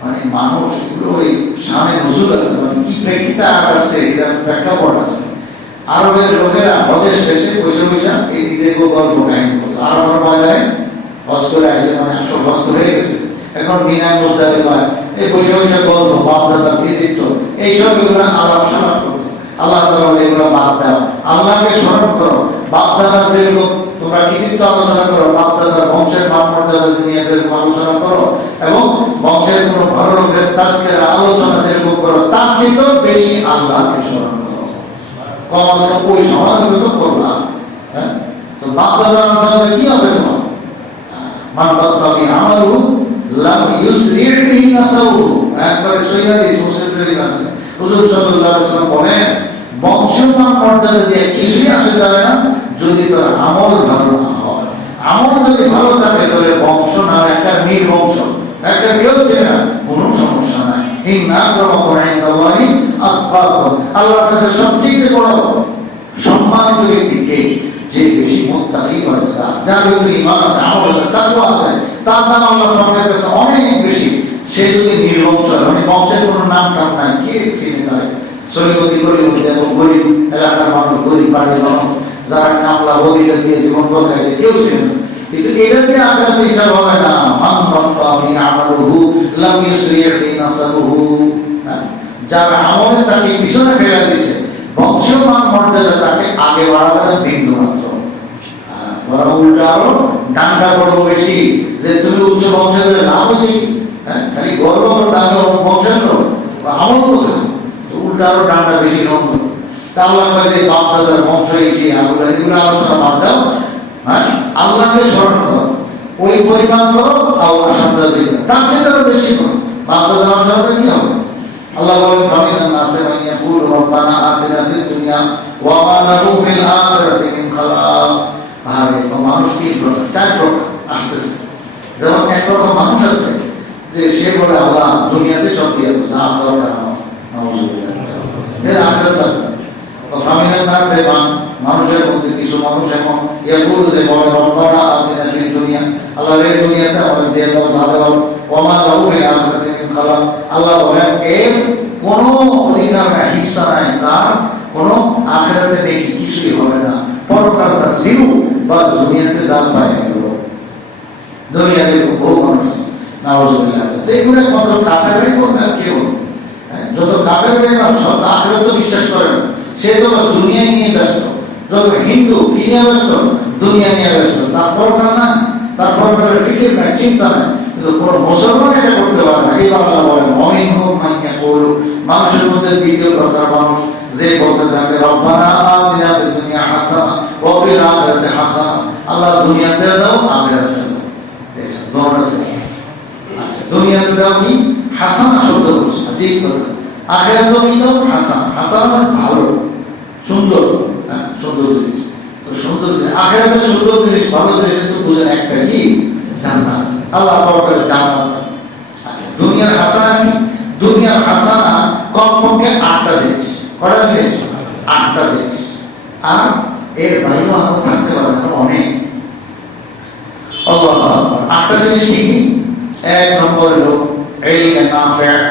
মানে মানুষ এগুলো ওই শানে নজুল আছে, মানে কি প্রেক্ষিতে আসছে এটার প্রেক্ষাপট আছে। আরবের লোকেরা হজের শেষে পয়সা পয়সা এই নিজেকে গল্প কাহিনী করতো। আরবের ময়দানে হজ করে আসছে, মানে আসল হজ হয়ে গেছে, এখন বিনায় মুজদালিফা এই পয়সা পয়সা গল্প, বাপদাদার কৃতিত্ব, এইসব এগুলো আলাপ সালাপ করছে। আল্লাহ তাআলা এগুলো বাদ দাও, আল্লাহকে স্মরণ করো। বাপদাদার যেরকম তোমরা কৃতিত্ব আলোচনা করো, বাপদাদার বংশের মান মর্যাদা জিনিসের আলোচনা করো, এবং বংশের কোনো ভালো লোকের তাজকের আলোচনা যেরকম করো, তার চেয়েও বেশি আল্লাহকে স্মরণ করো। কম ওই সমাজগুলো তো করলাম, হ্যাঁ। তো বাপদাদার আলোচনা কি হবে তোমার? মান বাত্তাবি আমালু লাম ইউসরি বিহি নাসাবু। একবার সহিহ হাদিস মুসলিমের আছে, হুজুর সাল্লাল্লাহু আলাইহি ওয়াসাল্লাম বলেন বংশের মান মর্যাদা দিয়ে কিছুই আসে যাবে না যদি তোর আমল ভালো না হয়। আমল যদি ভালো থাকে তাহলে বংশ না একটা নির্বংশ, একটা কেউ চেনে না, কোনো সমস্যা নাই। ইন্না আক্রামাকুম ইনদাল্লাহি আতকাকুম, আল্লাহর কাছে সবচেয়ে বড় সম্মানিত ব্যক্তি কে? যে বেশি মুত্তাকি হয়েছে, যার ভিতরে ঈমান আছে, আমল আছে, তাকওয়া আছে, তার নাম আল্লাহর পাকের কাছে অনেক বেশি। সে যদি নির্বংশ, মানে বংশের কোনো নাম টাম নাই, কে চিনে তারে? শরীরগতি গরিব এবং গরিব এলাকার মানুষ, গরিব বাড়ির মানুষ, যারা কামলা বদিটা দিয়ে জীবন বদলাইছে, কেউ ছিল না। কিন্তু এটা দিয়ে আঘাত হিসাব হবে না। মান বাত্তাবি আমালুহু লাম ইউসরি বিহি নাসাবুহু, যার আমলে তাকে পিছনে ফেলে দিয়েছে, বংশীয় মান মর্যাদা তাকে আগে বাড়াবে বিন্দু মাত্র। বরং উল্টা আরো ডান্ডা বড় বেশি, যে তুমি উচ্চ বংশের লাভ হয়েছে কি? হ্যাঁ, খালি গর্ব করতে হবে বংশের লোক, আমল কোথায়? উল্টা আরো ডান্ডা বেশি নষ্ট। তা আল্লাহ যে বাপ দাদার বংশ এসে এগুলো আলোচনা বাদ দাও, হ্যাঁ আল্লাহকে স্মরণ করো, ওই পরিমাণ করো, আল্লাহ সামনে দিবে, তার চেয়ে আরো বেশি করো। বাপ দাদার আলোচনাটা কি হবে? আল্লাহ বলেন ফামিনান নাসি মান ইয়াকুলু রাব্বানা আতিনা ফিদ দুনিয়া ওয়া মা লাহু ফিল আখিরাতি মিন খালাক। আরে তো মানুষ কি করে? চার প্রকার আসতেছে। যেমন এক রকম মানুষ আছে যে সে বলে আল্লাহ দুনিয়াতে সব দিয়ে দাও, যা দরকার আমার, এর আখিরাত লাগবে। তো ফামিনান নাসি মানুষের মধ্যে কিছু মানুষ এমন ইয়াকুলু যে বলে রাব্বানা আতিনা ফিদ দুনিয়া, আল্লাহ এই দুনিয়াতে আমাদের দিয়ে দাও, যা দাও, ওয়া মা লাহু ফিল আখিরাতি মিন খালাক। আল্লাহ বলেন এর কোনো অধিকার নাই, হিস্সা নাই, তার কোনো আখিরাতে দেখি কিছুই হবে না। পরকাল তার জিরো, বা দুনিয়াতে যা পায় এগুলো। দুনিয়াতে বহু মানুষ আছে, নাউজুবিল্লাহ, এগুলো মাত্র কাফেরই করবে, আর কেউ যত কাফের মানুষ সব আখিরাতে বিশ্বাস করে না, সে তো দুনিয়া নিয়ে ব্যস্ত। যত হিন্দু কি নিয়ে ব্যস্ত? দুনিয়া নিয়ে ব্যস্ত। তার পরকাল নাই, তার পরকালের ফিকির নাই, চিন্তা নাই। কিন্তু কোন মুসলমান এটা করতে পারে না। এই বাংলা বলেন অমিনহুম মান ইয়াকুলু, মানুষের মধ্যে দ্বিতীয় প্রকার মানুষ যে বলতে থাকে রব্বানা আতিনা ফিদ দুনিয়া হাসানা ওয়া ফিল আখিরাতি হাসানা, আল্লাহ দুনিয়াতে দাও, আখিরাতে দাও। দোনো আছে। আচ্ছা, দুনিয়াতে দাও কি? হাসানা শব্দ বলছে, ঠিক কথা। আখিরাতে কি দাও? হাসানা। হাসানা মানে ভালো, সুন্দর, হ্যাঁ সুন্দর জিনিস। তো সুন্দর জিনিস, আখিরাতে সুন্দর জিনিস, ভালো জিনিস তো বুঝেন একটা কি? জান্নাত। আল্লাহ পাকের জান্নাত। আচ্ছা, দুনিয়ার হাসানা কি? দুনিয়ার হাসানা কমপক্ষে 8টা জিনিস। কয়টা জিনিস? 8টা জিনিস। আর এর বাইরেও আরো থাকতে পারে, অনেক। আল্লাহ 8টা জিনিস কি কি? 1 নম্বর হলো ইলম নাফি',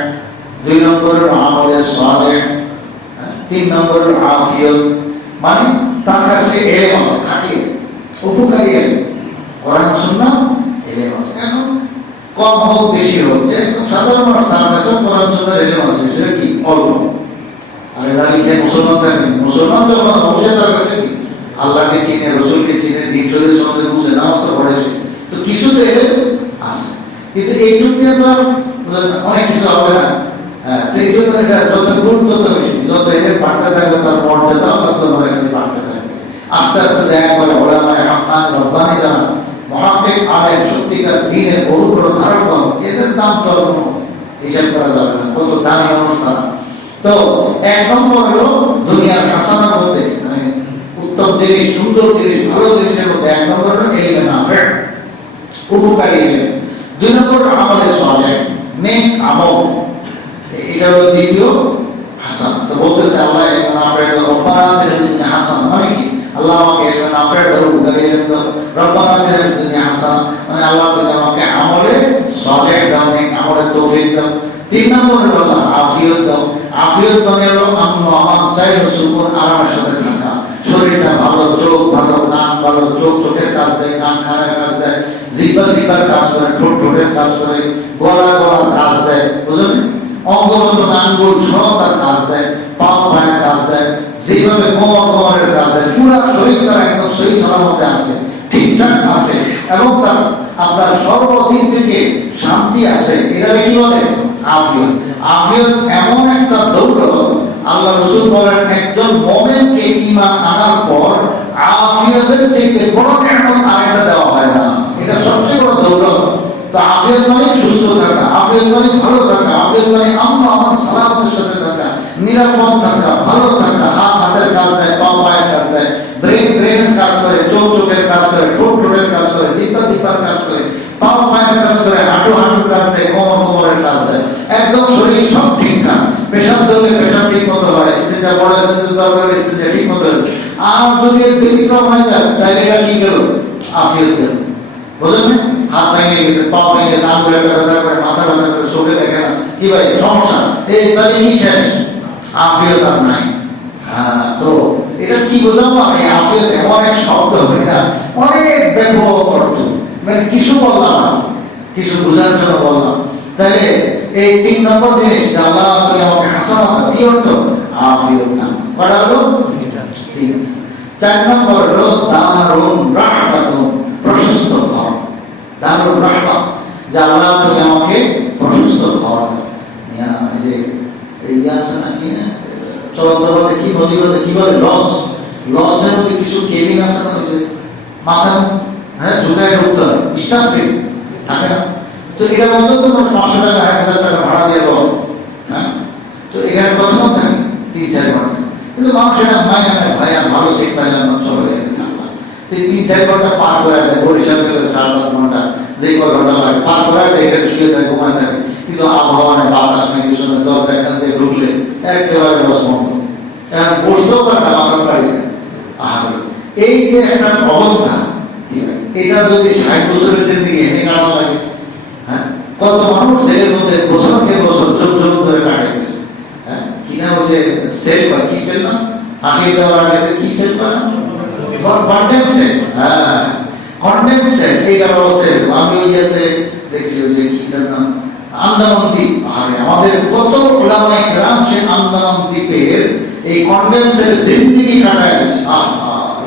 2 নম্বর হলো আমলে সালেহ, 3 নম্বর হলো আফিয়ত, মানে তার কাছে ইলম আছে, থাকে উপকারী ইলম, কোরআন সুন্নাহ ইলম আছে। এখন কম হোক বেশি হোক, যে সাধারণ মানুষ তার কাছে কোরআন সুন্নাহ ইলম আছে, সেটা কি? অল্প। আর এরা যে মুসলমান থাকেন, মুসলমান যখন অবশ্যই তার কাছে কি? আল্লাহকে চিনে, রসুলকে চিনে, দিন শরীর সম্বন্ধে বুঝে, নামাজ তো পড়েছে, তো কিছু তো এর আছে। কিন্তু এইটুকু দিয়ে তো অনেক কিছু হবে না। তো এই জন্য এটা যত গুরুত্ব তো বেশি, যত এদের বাড়তে থাকবে তার মর্যাদা তত বাড়তে থাকবে। আস্তে আস্তে দেখা করে ওলামায়ে হাক্কান রব্বানি যারা মুহাক্কিক আলেম সত্যিকার দ্বীনের বহু বড় ধারক, এদের দাম তো হিসাব করা যাবে না, কত দামি অনুষ্ঠান। তো এক নম্বর হলো দুনিয়ার হাসানার মধ্যে, মানে উত্তম জিনিস, সুন্দর জিনিস, ভালো জিনিসের মধ্যে এক নম্বর হলো ইলমে নাফি, উপকারী ইলম। দুই নম্বর আমলে সালেহ, নেক আমল, এটা হলো দ্বিতীয় হাসান। তো বলতেছে আল্লাহ ইলমে নাফি রব্বানা আতিনা হাসান, মানে কি আল্লাহ আমাকে ইলমে নাফি দাও, উপকারী ইলম দাও। রব্বানা আতিনা হাসান মানে আল্লাহ তুমি আমাকে আমলে সালেহ দাও, নেক আমলে তৌফিক দাও। তিন নম্বর হলো আফিয়ত দাও। আফিয়ত মানে হলো আমন আমান, চাইলে সুকুন, আরামের সাথে থাকা, শরীরটা ভালো, চোখ ভালো, কান ভালো, চোখ চোখের কাজ দেয়, কান কানের কাজ দেয়, জিহ্বা জিহ্বার কাজ করে, ঠোঁট ঠোঁটের কাজ করে, গলা গলার কাজ দেয়, বুঝলেন? অঙ্গগত আঙ্গুল সব তার কাজ দেয়, পা পায়ের কাজ দেয়, যেভাবে কোমরের কাজ দেয়, পুরো শরীর তার একদম সহি সালামতে আছে, ঠিকঠাক আছে, এবং তার আপনার সর্বদিক থেকে শান্তি আছে। এটা কি বলে? আফিয়ত। আফিয়ত এমন একটা দৌলত, আল্লাহ রাসূল বলেন একজন মুমিনকে ঈমান আনার পর আফিয়তের চাইতে বড় নিয়ামত আরেকটা দেওয়া হয় না। এটা সবচেয়ে বড় দৌলত। তো আফিয়ত মানে সুস্থ থাকা, আফিয়ত মানে ভালো থাকা, আফিয়ত মানে আমন আমান সালামতের সাথে থাকা, নিরাপদ থাকা, ভালো থাকা, হাত হাতের কাজ দেয়, পা পায়ের কাজ দেয়, ব্রেনের কাজ করে, চোখ চোখের কাজ করে, ঠোঁট ঠোঁটের কাজ করে, জিহ্বা জিহ্বার কাজ করে, পা পায়ের কাজ করে, হাঁটু হাঁটুর কাজ দেয়, কোমরের কাজ দেয়, একদম শরীর সব ঠিকঠাক। পেশাব ধরলে পেশাব ঠিক মতো হয়, ইস্তেঞ্জা বড় ইস্তেঞ্জা দরকার, ইস্তেঞ্জা ঠিক মতো হয়। আর যদি এর ব্যতিক্রম হয়ে যায় তাহলে এটা কি গেল? আফিয়ত গেল। বুঝলেন? হাত ভেঙে গেছে, পা ভেঙে গেছে, আঙুলে ব্যথা করে, মাথা ব্যথা করে, চোখে দেখে না, কি ভাই সমস্যা? এই তাহলে কি শেষ? আফিয়ত আর নাই। হ্যাঁ, তো এটা কি বোঝাবো আমি? আফিয়ত এমন এক শব্দ, এটা অনেক ব্যাপক অর্থ, মানে কিছু বললাম না, কিছু বোঝার জন্য বললাম। তাহলে এই তিন নম্বর জিনিস, আল্লাহ তুমি আমাকে হাসানাত, কি অর্থ? আফিয়ত না। কটা হলো? তিন। চার নম্বর হলো দারুন রাহমাতুন, প্রশস্ত ঘর। দারুন রাহমা, যে আল্লাহ তুমি আমাকে প্রশস্ত ঘর দাও। এই যে এই আছে না কি চলতে কি নদী বলতে কি বলে? লঞ্চ। লঞ্চের মধ্যে কিছু কেবিন আছে না, মাথা হ্যাঁ ঝুঁকায় ঢুকতে হয়, স্টাফ কেবিন থাকে না? তো এটার মধ্যে তো 500 টাকা 1000 টাকা ভাড়া দিয়ে লঞ্চ। হ্যাঁ, তো এখানে কতক্ষণ থাকে? 3-4 ঘন্টা। কিন্তু মানুষের মাইনে নেয়, ভাই আর ভালো সিট পাইলাম না, চলো এখানে থাকলাম। তো 3-4 ঘন্টা পার করে দেয়, বরিশাল গেলে 7-8 ঘন্টা, যেই কয় ঘন্টা লাগে পার করে দেয়, এখানে শুয়ে থাকে, ঘুমায় থাকে। কিন্তু আবহাওয়া নেই, বাতাস নেই, কিছু নেই, দরজা এখান থেকে ঢুকলে একেবারে বস বন্ধ, এখন বসতেও পারে না, মাথার বাড়ি যায়। আর এই যে একটা অবস্থা, এটা যদি 60 বছরের জিন্দেগি এনে কাটানো লাগে, হ্যাঁ, কত মানুষ জেলের মধ্যে বছরকে বছর যোগ যোগ ধরে কাটাইতেছে। হ্যাঁ, কিনা ওই যে সেল বা কি সেল না, ফাঁসি দেওয়ার আগে কি সেল বা না, কন্টেম্প সেল। হ্যাঁ, কন্টেম্প সেল, এইটা সেল। আমি ইয়েতে দেখছি ওই যে কি নাম, আন্দামান দ্বীপ। আরে আমাদের কত ওলামায়ে কেরাম সে আন্দামান দ্বীপের এই কন্টেম্প সেলে জিন্দেগি কাটায়।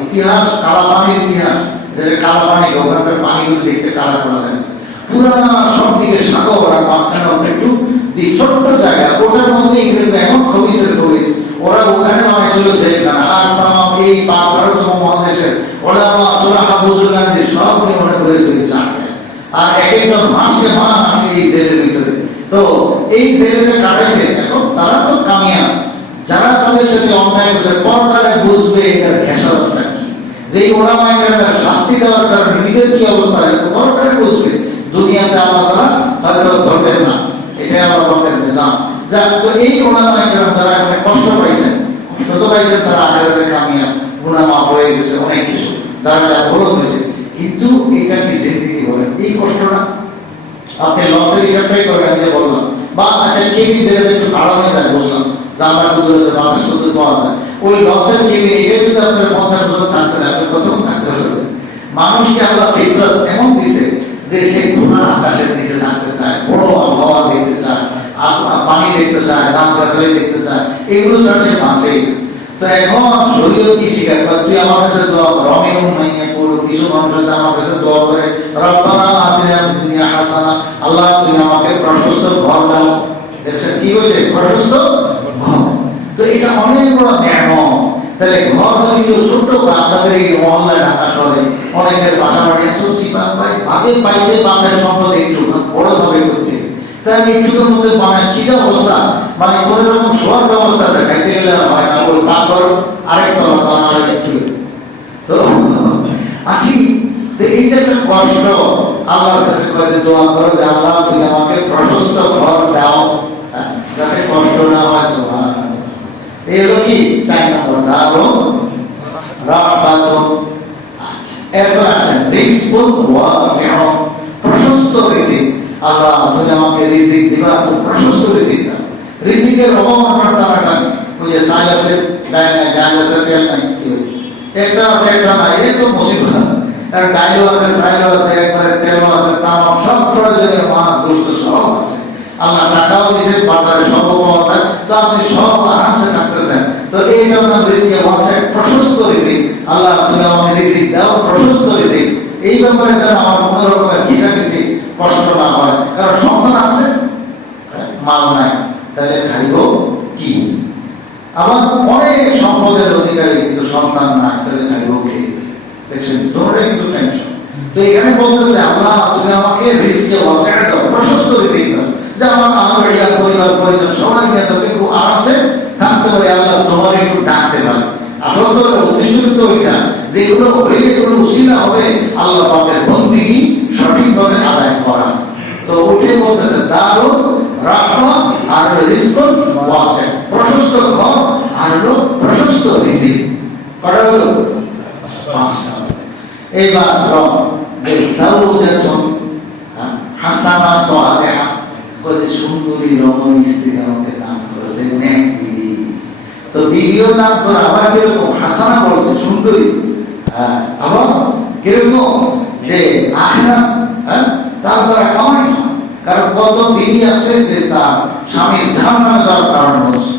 ইতিহাস, কালাপানির ইতিহাস, কালাপানি, ওখানকার পানিগুলো দেখতে কালা কালা লাগে, পুরা সব দিকে সাগর, আর মাঝখানে একটু ছোট্ট জায়গা, ওটার মধ্যে ইংরেজ এখন খবিজের খবিজ, ওরা ওখানে নামে চলেছে। আর তাম এই ভারত মহাদেশের ওলামা সুলাহা বুজুর্গানদের সব নিয়ে মনে করে চলেছে। আর এক একজন মাসকে মাস এই জেলের ভিতরে। তো এই জেলে যে কাটাইছে, এখন তারা তো কামিয়াব, যারা তাদের সাথে অন্যায় করছে পরকালে বুঝবে এটার খেসারতটা কি, যে ওলামায়ে কেরামের শাস্তি দেওয়ার কারণে নিজের কি অবস্থা হয় তো পরকালে বুঝবে। দুনিয়াতে আল্লাহ তাআলা হয়তো ধরবেন না, এটাই আমার রবের নিজাম। যা তো এই ওলামায়ে কেরাম যারা এখানে কষ্ট পাইছেন, তারা আখিরাতে কামিয়াব, গুনাহ মাফ হয়ে গেছে, অনেক কিছু তারা বলদ হয়েছে। কিন্তু এটা কি জিন্দেগি বলেন? এই কষ্টটা আপনি লসের হিসাবটাই করেন, যে বললাম, বা আচ্ছা কেবি যেটা একটু ভাড়া হয়ে যায়, বুঝলাম জানবার কুদুর আছে, বাতাস কুদুর পাওয়া যায়, ওই লসের কেবি এটা যদি আপনার 50 বছর থাকতে যায়, আপনি কতক্ষণ থাকতে পারবেন? মানুষকে আল্লাহ ফিতরত এমন দিছে যে সে খোলা আকাশের নিচে থাকতে চায়, বড় আবহাওয়া দেখতে চায়, পানি দেখতে চায়, গাছ গাছালি দেখতে চায়, এগুলো ছাড়া সে বাঁচেই। তো এখন শরীয়ত কি শিখায়? তুই আমার কাছে দোয়া কর, আমি মাইয়া করো, কিছু মানুষ আছে আমার কাছে দোয়া করে, রব্বানা আতিনা ফিদ দুনিয়া হাসানা, আল্লাহ তুমি আমাকে প্রশস্ত ঘর দাও। দেখছেন কি হয়েছে? প্রশস্ত ঘর। তো এটা অনেক বড় নিয়ামত। তাহলে ঘর যদি কেউ ছোট্ট পায়, আপনাদের এই মহল্লায় ঢাকা শহরে অনেকের বাসা বাড়ি এত চিপা পায়, ভাগে পাইছে বাপের সম্পদ একটু বড় ভাবে করতে, তাই একটুর মধ্যে বানায় কি যা অবস্থা, মানে কোন রকম শোয়ার ব্যবস্থা আছে, খাইতে গেলে হয় না, ওই পাকর আরেক তলা বানানো একটু। তো আছি, তো এই যে একটা কষ্ট, আল্লাহর কাছে কয়ে যে দোয়া করো যে আল্লাহ তুমি আমাকে প্রশস্ত ঘর দাও, যাতে কষ্ট না হয়। সুবহানাল্লাহ। এই হলো কি 4 নম্বর দাও রাহমাতুন। এরপর আসেন রিজকুন ওয়াসিউন, প্রশস্ত রিজিক। আল্লাহ তুমি আমাকে রিজিক দিবা, তো প্রশস্ত রিজিক দাও। রিজিকের অভাব আমার টানাটানি, ওই যে সাইল আছে গায়ে নাই, গায়ে আছে তেল নাই, কি একটা আছে একটা নাই, এই তো মুসিবত। আর গায়েও আছে, সাইলও আছে, একবারে তেলও আছে, তামাম সব প্রয়োজনীয় মাছ গোস্ত সব আছে। আল্লাহ টাকাও দিয়েছে, বাজারে সব পাওয়া যায়, তো আপনি সব আরামসে থাকতেছেন। তো এই জন্য রিজিকে ওয়াসে, প্রশস্ত রিজিক। আল্লাহ তুমি আমাকে রিজিক দাও, প্রশস্ত রিজিক। এই ব্যাপারে যেন আমার কোনো রকমের ঘিসাঘিসি কষ্ট না হয়। কারণ সন্তান আছে, মাল নাই, তাহলে খাইব কি? আমার অনেক সম্পদের অধিকারী, কিন্তু সন্তান নাই, তাহলে খাইব কি? দেখছেন, তোমরা কিন্তু টেনশন। তো এখানে বলতেছে আল্লাহ তুমি আমাকে রিজিকে ওয়াসে দাও, প্রশস্ত রিজিক দাও, যে আমার আহলিয়া পরিবার পরিজন সবাই মিলে যাতে খুব আরামসে থাকতে পারে। আল্লাহ তোমার একটু ডাকতে পারে। আসলে তো উদ্দেশ্য তো ওইটা, যেগুলো হইলে এগুলো উসিলা হবে আল্লাহ পাকের বন্দেগী সঠিকভাবে আদায় করা। তো ওটাই বলতেছে দারুন রাহমা আর রিজকুন ওয়াসি, প্রশস্ত ঘর আর প্রশস্ত রিজিক। কটা হলো? 5টা। এইবার যে সাউজাতুন হাসানা সালিহা, যে সুন্দরী রমণী স্ত্রী আমাকে দান করেছে, নেক বিবি। তো বিবিও দান করে, আবার কিরকম? হাসানা বলছে, সুন্দরী। আবার কিরকম? যে আখিরাত তার দ্বারা কামাই। কারণ কত বিবি আছে যে তার স্বামীর জাহান্নামে যাওয়ার কারণ হচ্ছে।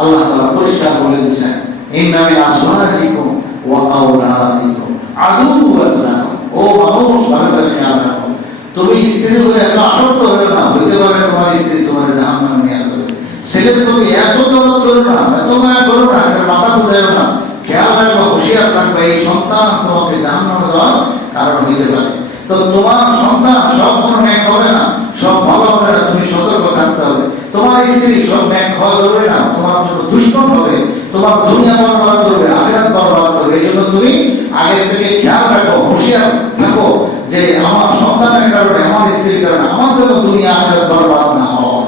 আল্লাহ তাআলা পরিষ্কার বলে দিয়েছেন, ইন্না মিন আজওয়াজিকুম ওয়া আওলাদিকুম আদুওয়ান লাকুম। ও মানুষ, ভালো করে খেয়াল রাখো, তুমি স্ত্রী হয়ে এত আসক্ত হয়ে না, হইতে পারে তোমার স্ত্রী তোমার জাহান্নামে নিয়ে আসবে। ছেলের প্রতি এত দরদ করো না, এত মায়া করো না, মাথা তুলেও না, খেয়াল রাখবা, হুঁশিয়ার থাকবে, এই সন্তান তোমাকে জাহান্নামে যাওয়ার কারণ হইতে পারে। তো তোমার সন্তান সব কোনো ন্যাক হবে না, সব ভালো হবে না, তুমি সতর্ক থাকতে হবে। তোমার স্ত্রী সব ন্যাক হওয়া যাবে না, তোমার জন্য দুশ্মন হবে, তোমার দুনিয়া বরবাদ করবে, আখিরাত বরবাদ করবে। এই জন্য তুমি আগে থেকে খেয়াল রাখো, হুঁশিয়ার থাকো, যে আমার সন্তানের কারণে, আমার স্ত্রীর কারণে আমার জন্য দুনিয়া আখিরাত বরবাদ না হয়।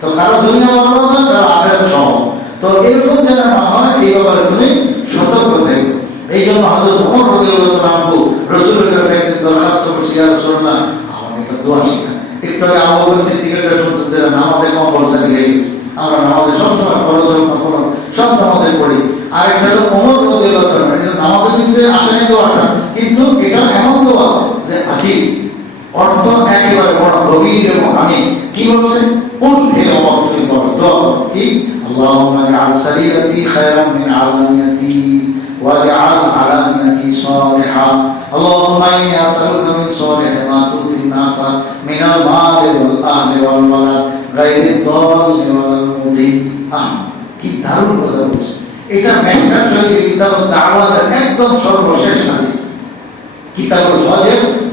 তো কারো দুনিয়া বরবাদ হয়, কারো আখিরাত সহ। তো এরকম যেন না হয়, এই ব্যাপারে তুমি সতর্ক থাকো। এই জন্য হযরত ওমর রাদিয়াল্লাহু আনহু রাসূলের কাছে একদিন দরখাস্ত করছে, ইয়া রাসূলুল্লাহ আমাকে একটা দোয়া শিখান। একটু আগে আবু বকর সিদ্দিকের শুনতে যে নামাজে কম বলছে গেছে, আমরা নামাজে সবসময় ফরজ হোক না ফরজ সব নামাজে পড়ি। আর একটা হলো ওমর রাদিয়াল্লাহু আনহু, এটা নামাজের ভিতরে আসে না দোয়াটা, কিন্তু এটা এমন দোয়া যে আজীব অর্থ, একেবারে বড় গভীর। এবং আমি কি বলছে, কুল হে ওমর তুমি বলো দোয়া কি, আল্লাহুম্মা জাআল সারিয়াতি খায়রান মিন আলানিয়াতি واجعل علانيتي صالحا اللهم إني أسألك من صالح ما تؤتي الناس من المال والأهل والولد غير الضال ولا المضل। কি দারুণ কথা বলছে। এটা মেশকাত শরীফে কিতাবুত দাওয়াতের একদম সর্বশেষ হাদিস, কিতাবুল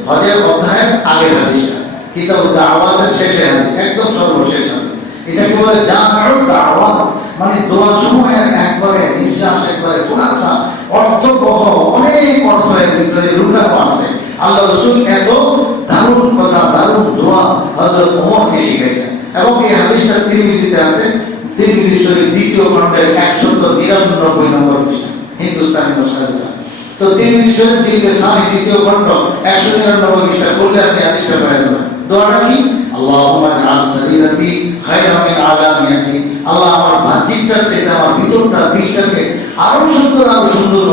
হজের অধ্যায়ের আগের হাদিসটা, কিতাবুত দাওয়াতের শেষের হাদিস, একদম সর্বশেষ হাদিস। এটাকে বলে জামিউদ দাওয়াত, মানে দোয়া সময়ের একবারে নিঃশ্বাস, একবারে খোলাসা, অর্থবহ, অনেক অর্থ এর ভিতরে লুকানো আছে। আল্লাহ রাসূল এত দারুণ কথা, দারুণ দোয়া হযরত ওমরকে শিখাইছেন। এবং এই হাদিসটা তিরমিজিতে আছে, তিরমিজি শরীফ দ্বিতীয় খণ্ডের 199 নম্বর পৃষ্ঠা, হিন্দুস্তানি মুসনাদে। তো তিরমিজি শরীফ দ্বিতীয় খণ্ড 199 পৃষ্ঠা পড়লে আপনি হাদিসটা পেয়ে যাবেন। দোয়াটা কি, আল্লাহুম্মা জাআল সারিরাতি খায়রান মিন আলানিয়াতি, আল্লাহ আমার বাহ্যিকটার চেয়ে আমার ভিতরটা, দিলটাকে আরো সুন্দর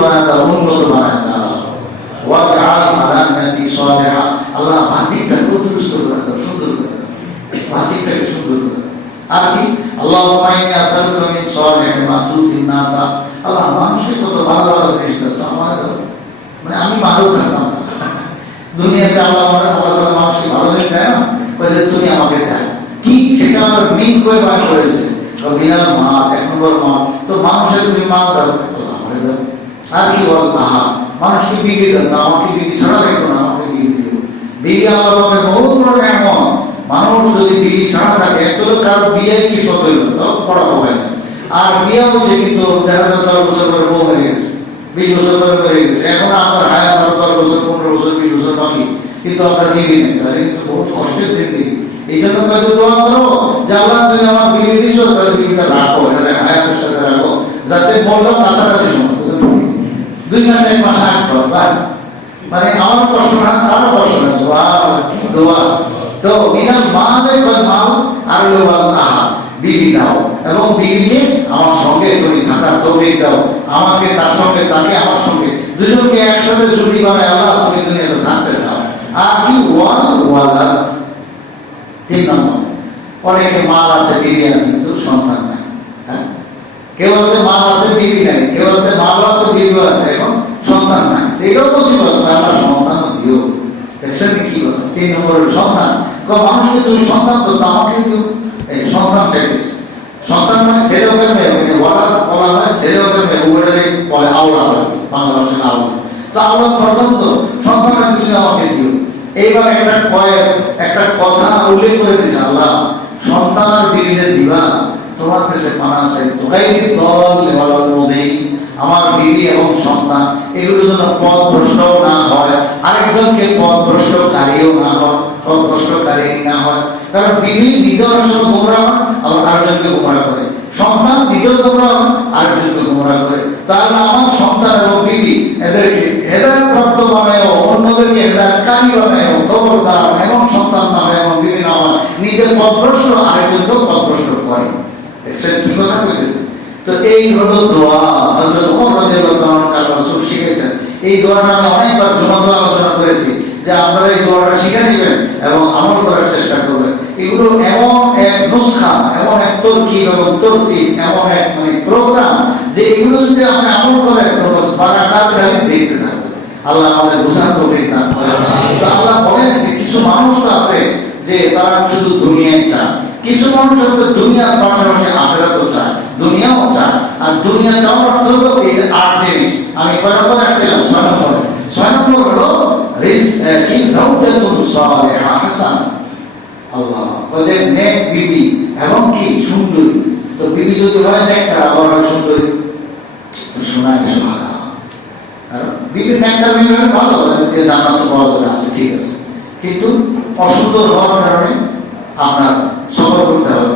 বানায় দাও, উন্নত বানায় দাও। ওয়া জাআল আলানিয়াতি সালিহা, আল্লাহ বাহ্যিকটাকে দুরুস্ত করে দাও, সুন্দর করে দাও, বাহ্যিকটাকে সুন্দর করে দাও। আর কি, আল্লাহুম্মা ইন্নী আসআলুকা মিন সালিহি মা তুতিন নাসা, আল্লাহ মানুষকে কত ভালো ভালো জিনিস দাও, আমার দাও, মানে আমি ভালো থাকতাম দুনিয়াতে। আল্লাহ মানুষকে ভালো জিনিস দেয় না, বলছে তুমি আমাকে এটা আমার মিন করে বার করেছে বিনার মা এক নম্বর মা তো মানুষের তুমি মা দাও আমারে দাও আর কি বল তাহা মানুষকে বিবি দাও আমাকে বিবি ছাড়া রেখো না আমাকে বিবি দিও বিবি আমার বাপের বহুত বড় এমন মানুষ যদি বিবি ছাড়া থাকে তো কারো বিয়ে কি সব হইল তাও পড়া হবে না আর বিয়ে হচ্ছে কিন্তু দেখা যায় 10 বছর পরে বউ হয়ে গেছে 20 বছর পরে হয়ে গেছে এখন আমার হায়াত 10 বছর 15 বছর 20 বছর বাকি কিন্তু আপনার বিবি নেই তাহলে কিন্তু বহুত কষ্টের জিন্দগি এই জন্য হয়তো দোয়া করো যে আল্লাহ তুমি আমার বিবি দিছো তাহলে বিবিটা রাখো এটা হায়াতের সাথে রাখো যাতে বললাম কাছাকাছি সময় 2 মাস 1 মাস আগ বাস মানে আমার কষ্ট না তারও কষ্ট না দোয়া তো বিনাল মা দেয় মা আর বিবি দাও এবং বিবিকে আমার সঙ্গে তুমি থাকার তৌফিক দাও আমাকে তার সঙ্গে তাকে আমার সঙ্গে দুজনকে একসাথে জুটি বানায় আল্লাহ তুমি দুনিয়াতে থাকতে দাও আর কি ওয়ালা 3 নম্বর অনেকে মা আছে বিবি আছে কিন্তু সন্তান নাই হ্যাঁ কেউ আছে মা আছে বিবি নাই কেউ আছে মা আছে বিবি আছে এখন সন্তান নাই এটাও মুসিবত আল্লাহ সন্তান দিও দেখছেন কি কথা 3 নম্বরের সন্তান মানুষকে তুমি সন্তান তো আমাকে দিও এই সন্তান চাইতেছে সন্তান মানে ছেলে হোক মেয়ে মানে বলা হয় ছেলে হোক মেয়ে উভয়েরই বলে আওলা বাংলা ভাষায় আওলা তো আওলা পর্যন্ত সন্তান তুমি আমাকে দিও এইবার একটা কথা উল্লেখ করে দিয়েছে আল্লাহ সন্তান আর বিবিকে দিবা তোমার কাছে মানা আছে তোকাই দল লেবালার মধ্যেই আমার বিবি এবং সন্তান এগুলো যেন পথভ্রষ্ট না হয় আরেকজনকে পথভ্রষ্টকারীও না হয় পথভ্রষ্টকারী না হয় কারণ বিবি নিজের সঙ্গে গোমরা হয় আবার আরেকজনকে গোমরা করে সন্তান নিজের গোমরা হয় আরেকজনকে গোমরা করে তাহলে আমার সন্তান এবং বিবি এদেরকে হেদায়েত প্রাপ্ত বানায় অন্যদেরকে হেদায়েতকারী বানায় খবরদার এবং সন্তান না হয় এবং বিবি না হয় নিজের পথভ্রষ্ট আরেকজনকেও পথভ্রষ্ট করে দেখছেন কি কথা বলেছে তো এই হলো দোয়া হযরত ওমর রাদিয়াল্লাহু তাআলা রাসূল শিখিয়েছেন এই দোয়াটা আমি অনেকবার জমাতে আলোচনা করেছি যে আপনারা এই দোয়াটা শিখে নেবেন এবং আমল করার চেষ্টা করবেন এগুলো এমন এক নুসখা এমন এক তরকিব এবং তরতিব এমন এক মানে প্রোগ্রাম যে এগুলো যদি আপনি আমল করেন তো বারাকাত খালি দেখতে থাকবেন আল্লাহ আমাদের বুঝার তৌফিক দান করেন তো আল্লাহ বলেন যে কিছু মানুষ আছে যে তারা শুধু দুনিয়ায় চায় কিছু মানুষ আছে দুনিয়ার পাশাপাশি আখিরাতও চায় দুনিয়াও চায় আর দুনিয়া চাওয়ার অর্থ হলো এই 8 জিনিস আমি কয়েকবার আসছিলাম 6 নম্বর হলো কি যাওজাতুন সালিহা হাসান আল্লাহ বলে নেক বিবি এবং কি সুন্দরী তো বিবি যদি হয় নেককার আবার সুন্দরী তো শোনায় সুবহানাল্লাহ আর বিবি নেককার বিবি হলে ভালো যে জান্নাত পাওয়া যাবে আছে ঠিক আছে কিন্তু অসুন্দর হওয়ার কারণে আপনার সবর করতে হবে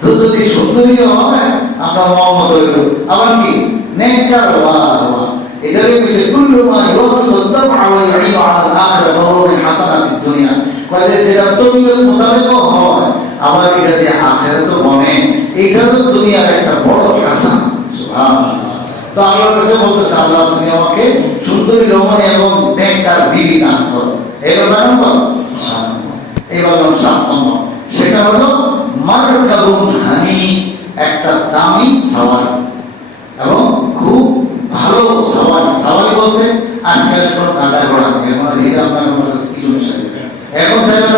তো যদি সুন্দরী হয় আপনার মহম্মদ হইল আবার কি নেককার এটারই বিষয় কুল্লু মা ইউফিদু তাবআ ওয়া ইউইদু আলা আখিরা ফাহুয়া মিন হাসানাতিদ দুনিয়া কয়ে যেটা তবিয়ত মোতাবেক হয় আবার এটা যে আখিরাত বনে এটা তো দুনিয়ার একটা বড় হাসান সুবহানাল্লাহ তো আল্লাহর কাছে বলতেছে আল্লাহ তুমি আমাকে সুন্দরী রমণী এবং নেককার বিবি দান করো এবার দান করো এবার 7 নম্বর সেটা হলো মারকাবুন হানি একটা দামি সাওয়ারি এবং খুব ভালো সাওয়ারি বলতে আজকাল এখন গাড়ি ঘোড়া আমাদের এটা আপনার কাছে কি বিষয় এখন সাইকেল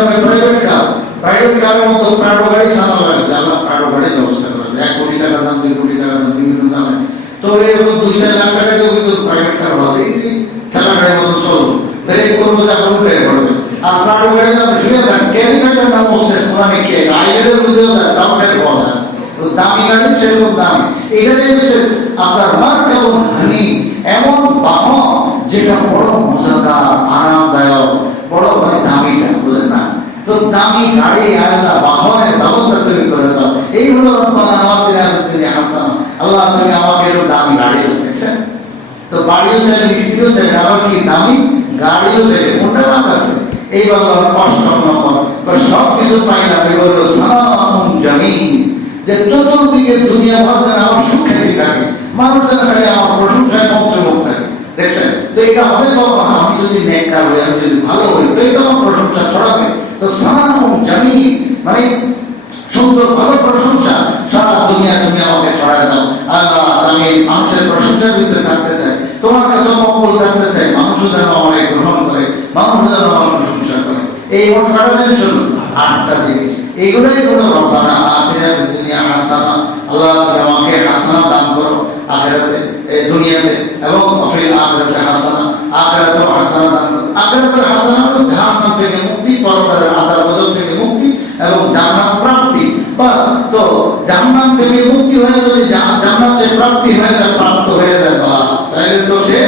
প্রাইভেট কারের মতো প্রাইভেট গাড়ি সামনে লাগছে আল্লাহ প্রাইভেট গাড়ির ব্যবস্থা করেছে 1 কোটি টাকা দাম 2 কোটি টাকা দাম বিভিন্ন দামে তো এরকম 2-4 লাখ টাকা দিয়ে কিন্তু প্রাইভেট কার হবে ঠেলা গাড়ির মতো চলবে ব্রেক করবো যা উল্টে করবে আর প্রাইভেট গাড়ি দাম শুয়ে থাক ক্যারিকাটার নাম মোসেস মানে কে আইডের বুঝেও যায় দাম টের পাওয়া যায় তো দামি গাড়ি সেরকম দামি এটাতে বিশেষ আপনার মারকাবুন হানি এমন বাহন যেটা বড় মজাদার আরামদায়ক বড় মানে দামিটা বুঝলেন না তো দামি গাড়ি আল্লাহ বাহনের ব্যবস্থা তৈরি করে দাও এই হলো রব্বানা আতিনা হাসানা আল্লাহ তুমি আমাকে এরকম দামি গাড়ি দিয়েছেন তো বাড়িও চাই মিস্ত্রিও চাই আবার কি দামি গাড়িও চাই কোনটা বাদ আছে এইবার 8 নম্বর সব কিছু পাই না এবার সালামুন জামিল যে চতুর্দিকে দুনিয়া ভর যেন আমার সুখ্যাতি থাকে মানুষ যেন খালি আমার প্রশংসায় পঞ্চমুখ থাকে দেখছেন তো এটা হবে কখন আমি যদি নেককার হই আমি যদি ভালো হই তো এটা আমার প্রশংসা ছড়াবে তো সালামুন জামিল মানে সুন্দর ভালো প্রশংসা সারা দুনিয়া তুমি আমাকে ছড়ায় দাও আল্লাহ আমি মানুষের প্রশংসার ভিতরে থাকতে চাই তোমার কাছে মঙ্গল থাকতে চাই মানুষও যেন আমাকে গ্রহণ করে মানুষ যেন আমার প্রশংসা করে এই মোট কটা জিনিস হলো 8টা জিনিস এই এগুলোই হলো রব্বানা আতিনা ফিদ দুনিয়া হাসানা, আল্লাহ তুমি আমাকে হাসানা দান করো আখিরাতে, এই দুনিয়াতে, এবং ফিল আখিরাতে হাসানা, আখিরাতে হাসানা দান করো। আখিরাতের হাসানা হলো জাহান্নাম থেকে মুক্তি, পরকালের আযাব গজব থেকে মুক্তি এবং জান্নাত প্রাপ্তি। বাস, তো জান্নাত থেকে মুক্তি হয়ে যদি জান্নাত সে প্রাপ্তি হয়ে যায়, প্রাপ্ত হয়ে যায়, বাস তাহলে তো সে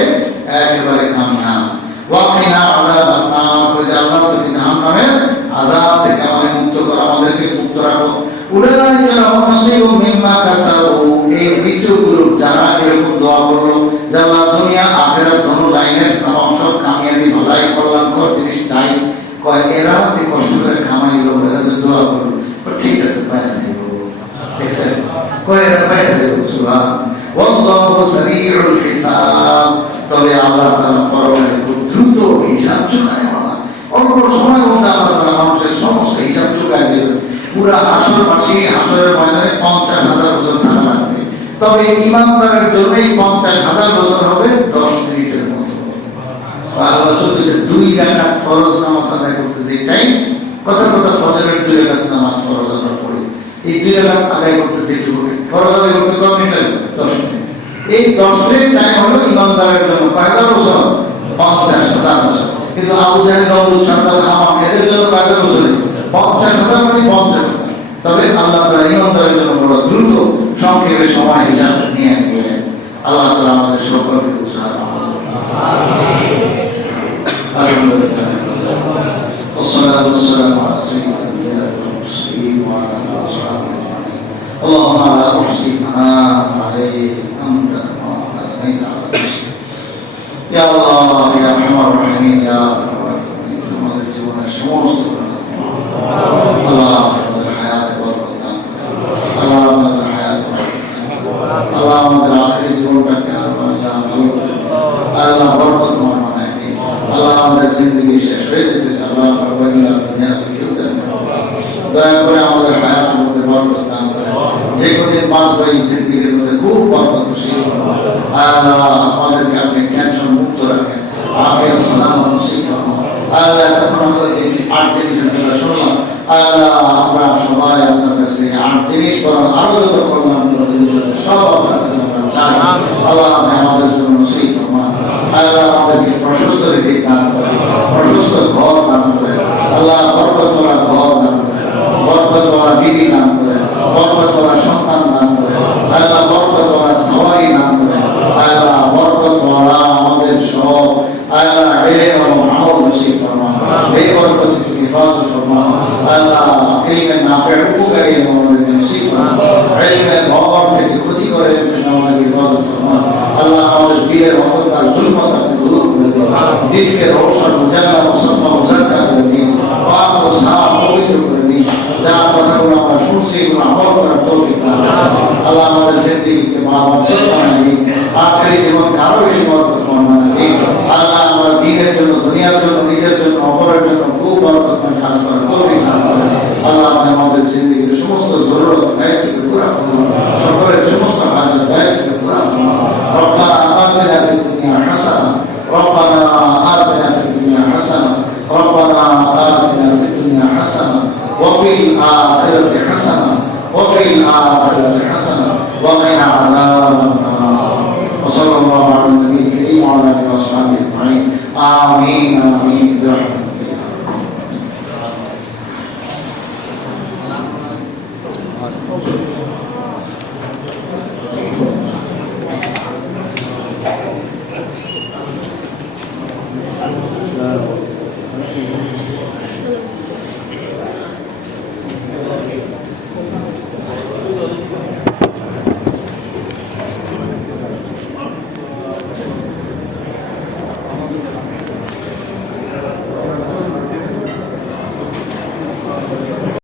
একেবারে কামিয়াব। ওয়াকিনা আযাবান নার, ওই যে আল্লাহ তুমি জাহান্নামের আযাব থেকে আমাদের মুক্ত করো, আমাদেরকে মুক্ত রাখো। উলাইকা লাহুম নাসীবুম মিম্মা কাসাবু, এই দ্বিতীয় গ্রুপ যারা এরকম দোয়া করলো যে আল্লাহ দুনিয়া আখিরাত দোনো লাইনের तमाम সব কামিয়াবি ভলাই কল্যাণকর জিনিস চাই, কয় এরা যে কষ্ট করে কামাইলো, এরা যে দোয়া করলো, ঠিক আছে পায় যাইব, দেখছেন কয় এরা পায় যাইব। সুবহানাল্লাহ, ওয়াল্লাহু সারিউল হিসাব, তবে আল্লাহ তাআলা পরকালে খুব দ্রুত হিসাব চুকায়। অল্প সময়ের মধ্যে আল্লাহ তাআলা মানুষের সমস্ত হিসাব চুকায় দেবে। পুরা হাসরবাসী হাসরের ময়দানে 50,000 বছর থাকা লাগবে, তবে ঈমানদারের জন্য এই 50,000 বছর হবে 10 মিনিটের মতো। আল্লাহ চলতেছে 2 রাকাত ফরজ নামাজ আদায় করতেছে, এটাই কথা কথা ফজরের 2 রাকাত নামাজ ফরজ আমরা পড়ি, এই 2 রাকাত আদায় করতেছে একটু করে, ফরজ আদায় করতে কত মিনিট লাগবে? 10 মিনিট। এই 10 মিনিট টাইম হলো ঈমানদারের জন্য কয়টা বছর? 50,000 বছর। কিন্তু আবু জাহেল, নমরুদ, সাদ্দাত, হামান এদের জন্য কয়টা বছর? 50,000 মানে 50,000। তবে আল্লাহ তাআলা ঈমানদারের জন্য বড় দ্রুত সংক্ষেপে সময় হিসাব নিয়ে নেবেন। আল্লাহ তাআলা আমাদের সকলকে বুঝান। আলহামদুলিল্লাহ, والصلاة والسلام على سيد الأنبياء والمرسلين وعلى آله وصحبه أجمعين. اللهم لا أحصي ثناء عليك أنت كما أثنيت على نفسك. يا الله يا أرحم الراحمين يا أرحم الراحمين، আমাদের জীবনের সমস্ত আল্লাহ আমাদের হায়াতে বরকত দান করুন, আল্লাহ আমাদের হায়াতে বরকত দান করুন, আল্লাহ আমাদের আখিরি জীবনটাকে আল্লাহ ভালো করে আল্লাহ বরকতময় বানায় দিন। আল্লাহ আমাদের জিন্দগি শেষ হয়ে যেতেছে, আল্লাহ পরবর্তীকালে দুনিয়া থেকে কেউ দেন, দয়া করে আমাদের হায়াতের মধ্যে বরকত দান করেন। যে কদিন বাঁচবো এই জিন্দগির মধ্যে খুব বরকত নসিব করুন। আল্লাহ আমাদেরকে আপনি টেনশন মুক্ত রাখেন, আফিয়ত সালামত নসিব করুন। আল্লাহ তখন আমরা যে 8 জিনিস শুনলাম, আল্লাহ আমরা সবাই আপনার কাছে 8 জিনিস বরং আরো যত কল্যাণমূলক জিনিস আছে সব আপনার কাছে আমরা চাই। আল্লাহ আপনি আমাদের জন্য নসিব করুন। আল্লাহ আমাদেরকে প্রশস্ত রিজিক দান করেন, প্রশস্ত ঘর দান করেন, আল্লাহ বরকতওয়ালা ঘর দান করেন, বরকতওয়ালা বিবি দান করেন, বরকতওয়ালা সন্তান দান করেন, আল্লাহ বরকতওয়ালা সওয়ারি দান করেন, আল্লাহ বরকতওয়ালা আমাদের সব আল্লাহ ইলম এবং আমল নসিব ফরমান, এই বরকত থেকে হেফাজত ফরমান। আল্লাহ ইলমে নাফে উপকারী আমাদের নসিব ফরমান, ইলমে গওয়ার থেকে ক্ষতি করে আমাদের হেফাজত ফরমান। আল্লাহ আমাদের দিলের অন্ধকার জুলমত আপনি দূর করে দিন, দিলকে রোশন মুজাল্লা মুসাফা মুসাদ্দা করে দিন, পাক ও সাফ পবিত্র করে দিন। যা কথাগুলো আমরা শুনছি এগুলো আমল করার তৌফিক দান করুন। আল্লাহ আমাদের জিন্দেগিকে বারবার বানিয়ে দিন, আখেরি জীবনকে আরো বেশি বরকতময় বানিয়ে দিন। আল্লাহ আমরা দ্বীনের জন্য, দুনিয়ার জন্য, নিজের জন্য, অপরের জন্য খুব বরকতময় কাজ করার তৌফিক দান করুন। আল্লাহ আপনি আমাদের জিন্দেগির সমস্ত জরুরত দায়িত্বকে পুরা করুন, সকলের সমস্ত হাজার দায়িত্বকে পুরা করুন। ربنا آتنا في الدنيا حسنة، ربنا آتنا في الدنيا حسنة، ربنا آتنا في الدنيا حسنة وفي الآخرة حسنة وفي الآخرة حسنة وقنا عذاب النار. وصلى الله على النبي الكريم وعلى آله وصحبه أجمعين. آمين آمين برحمتك. No.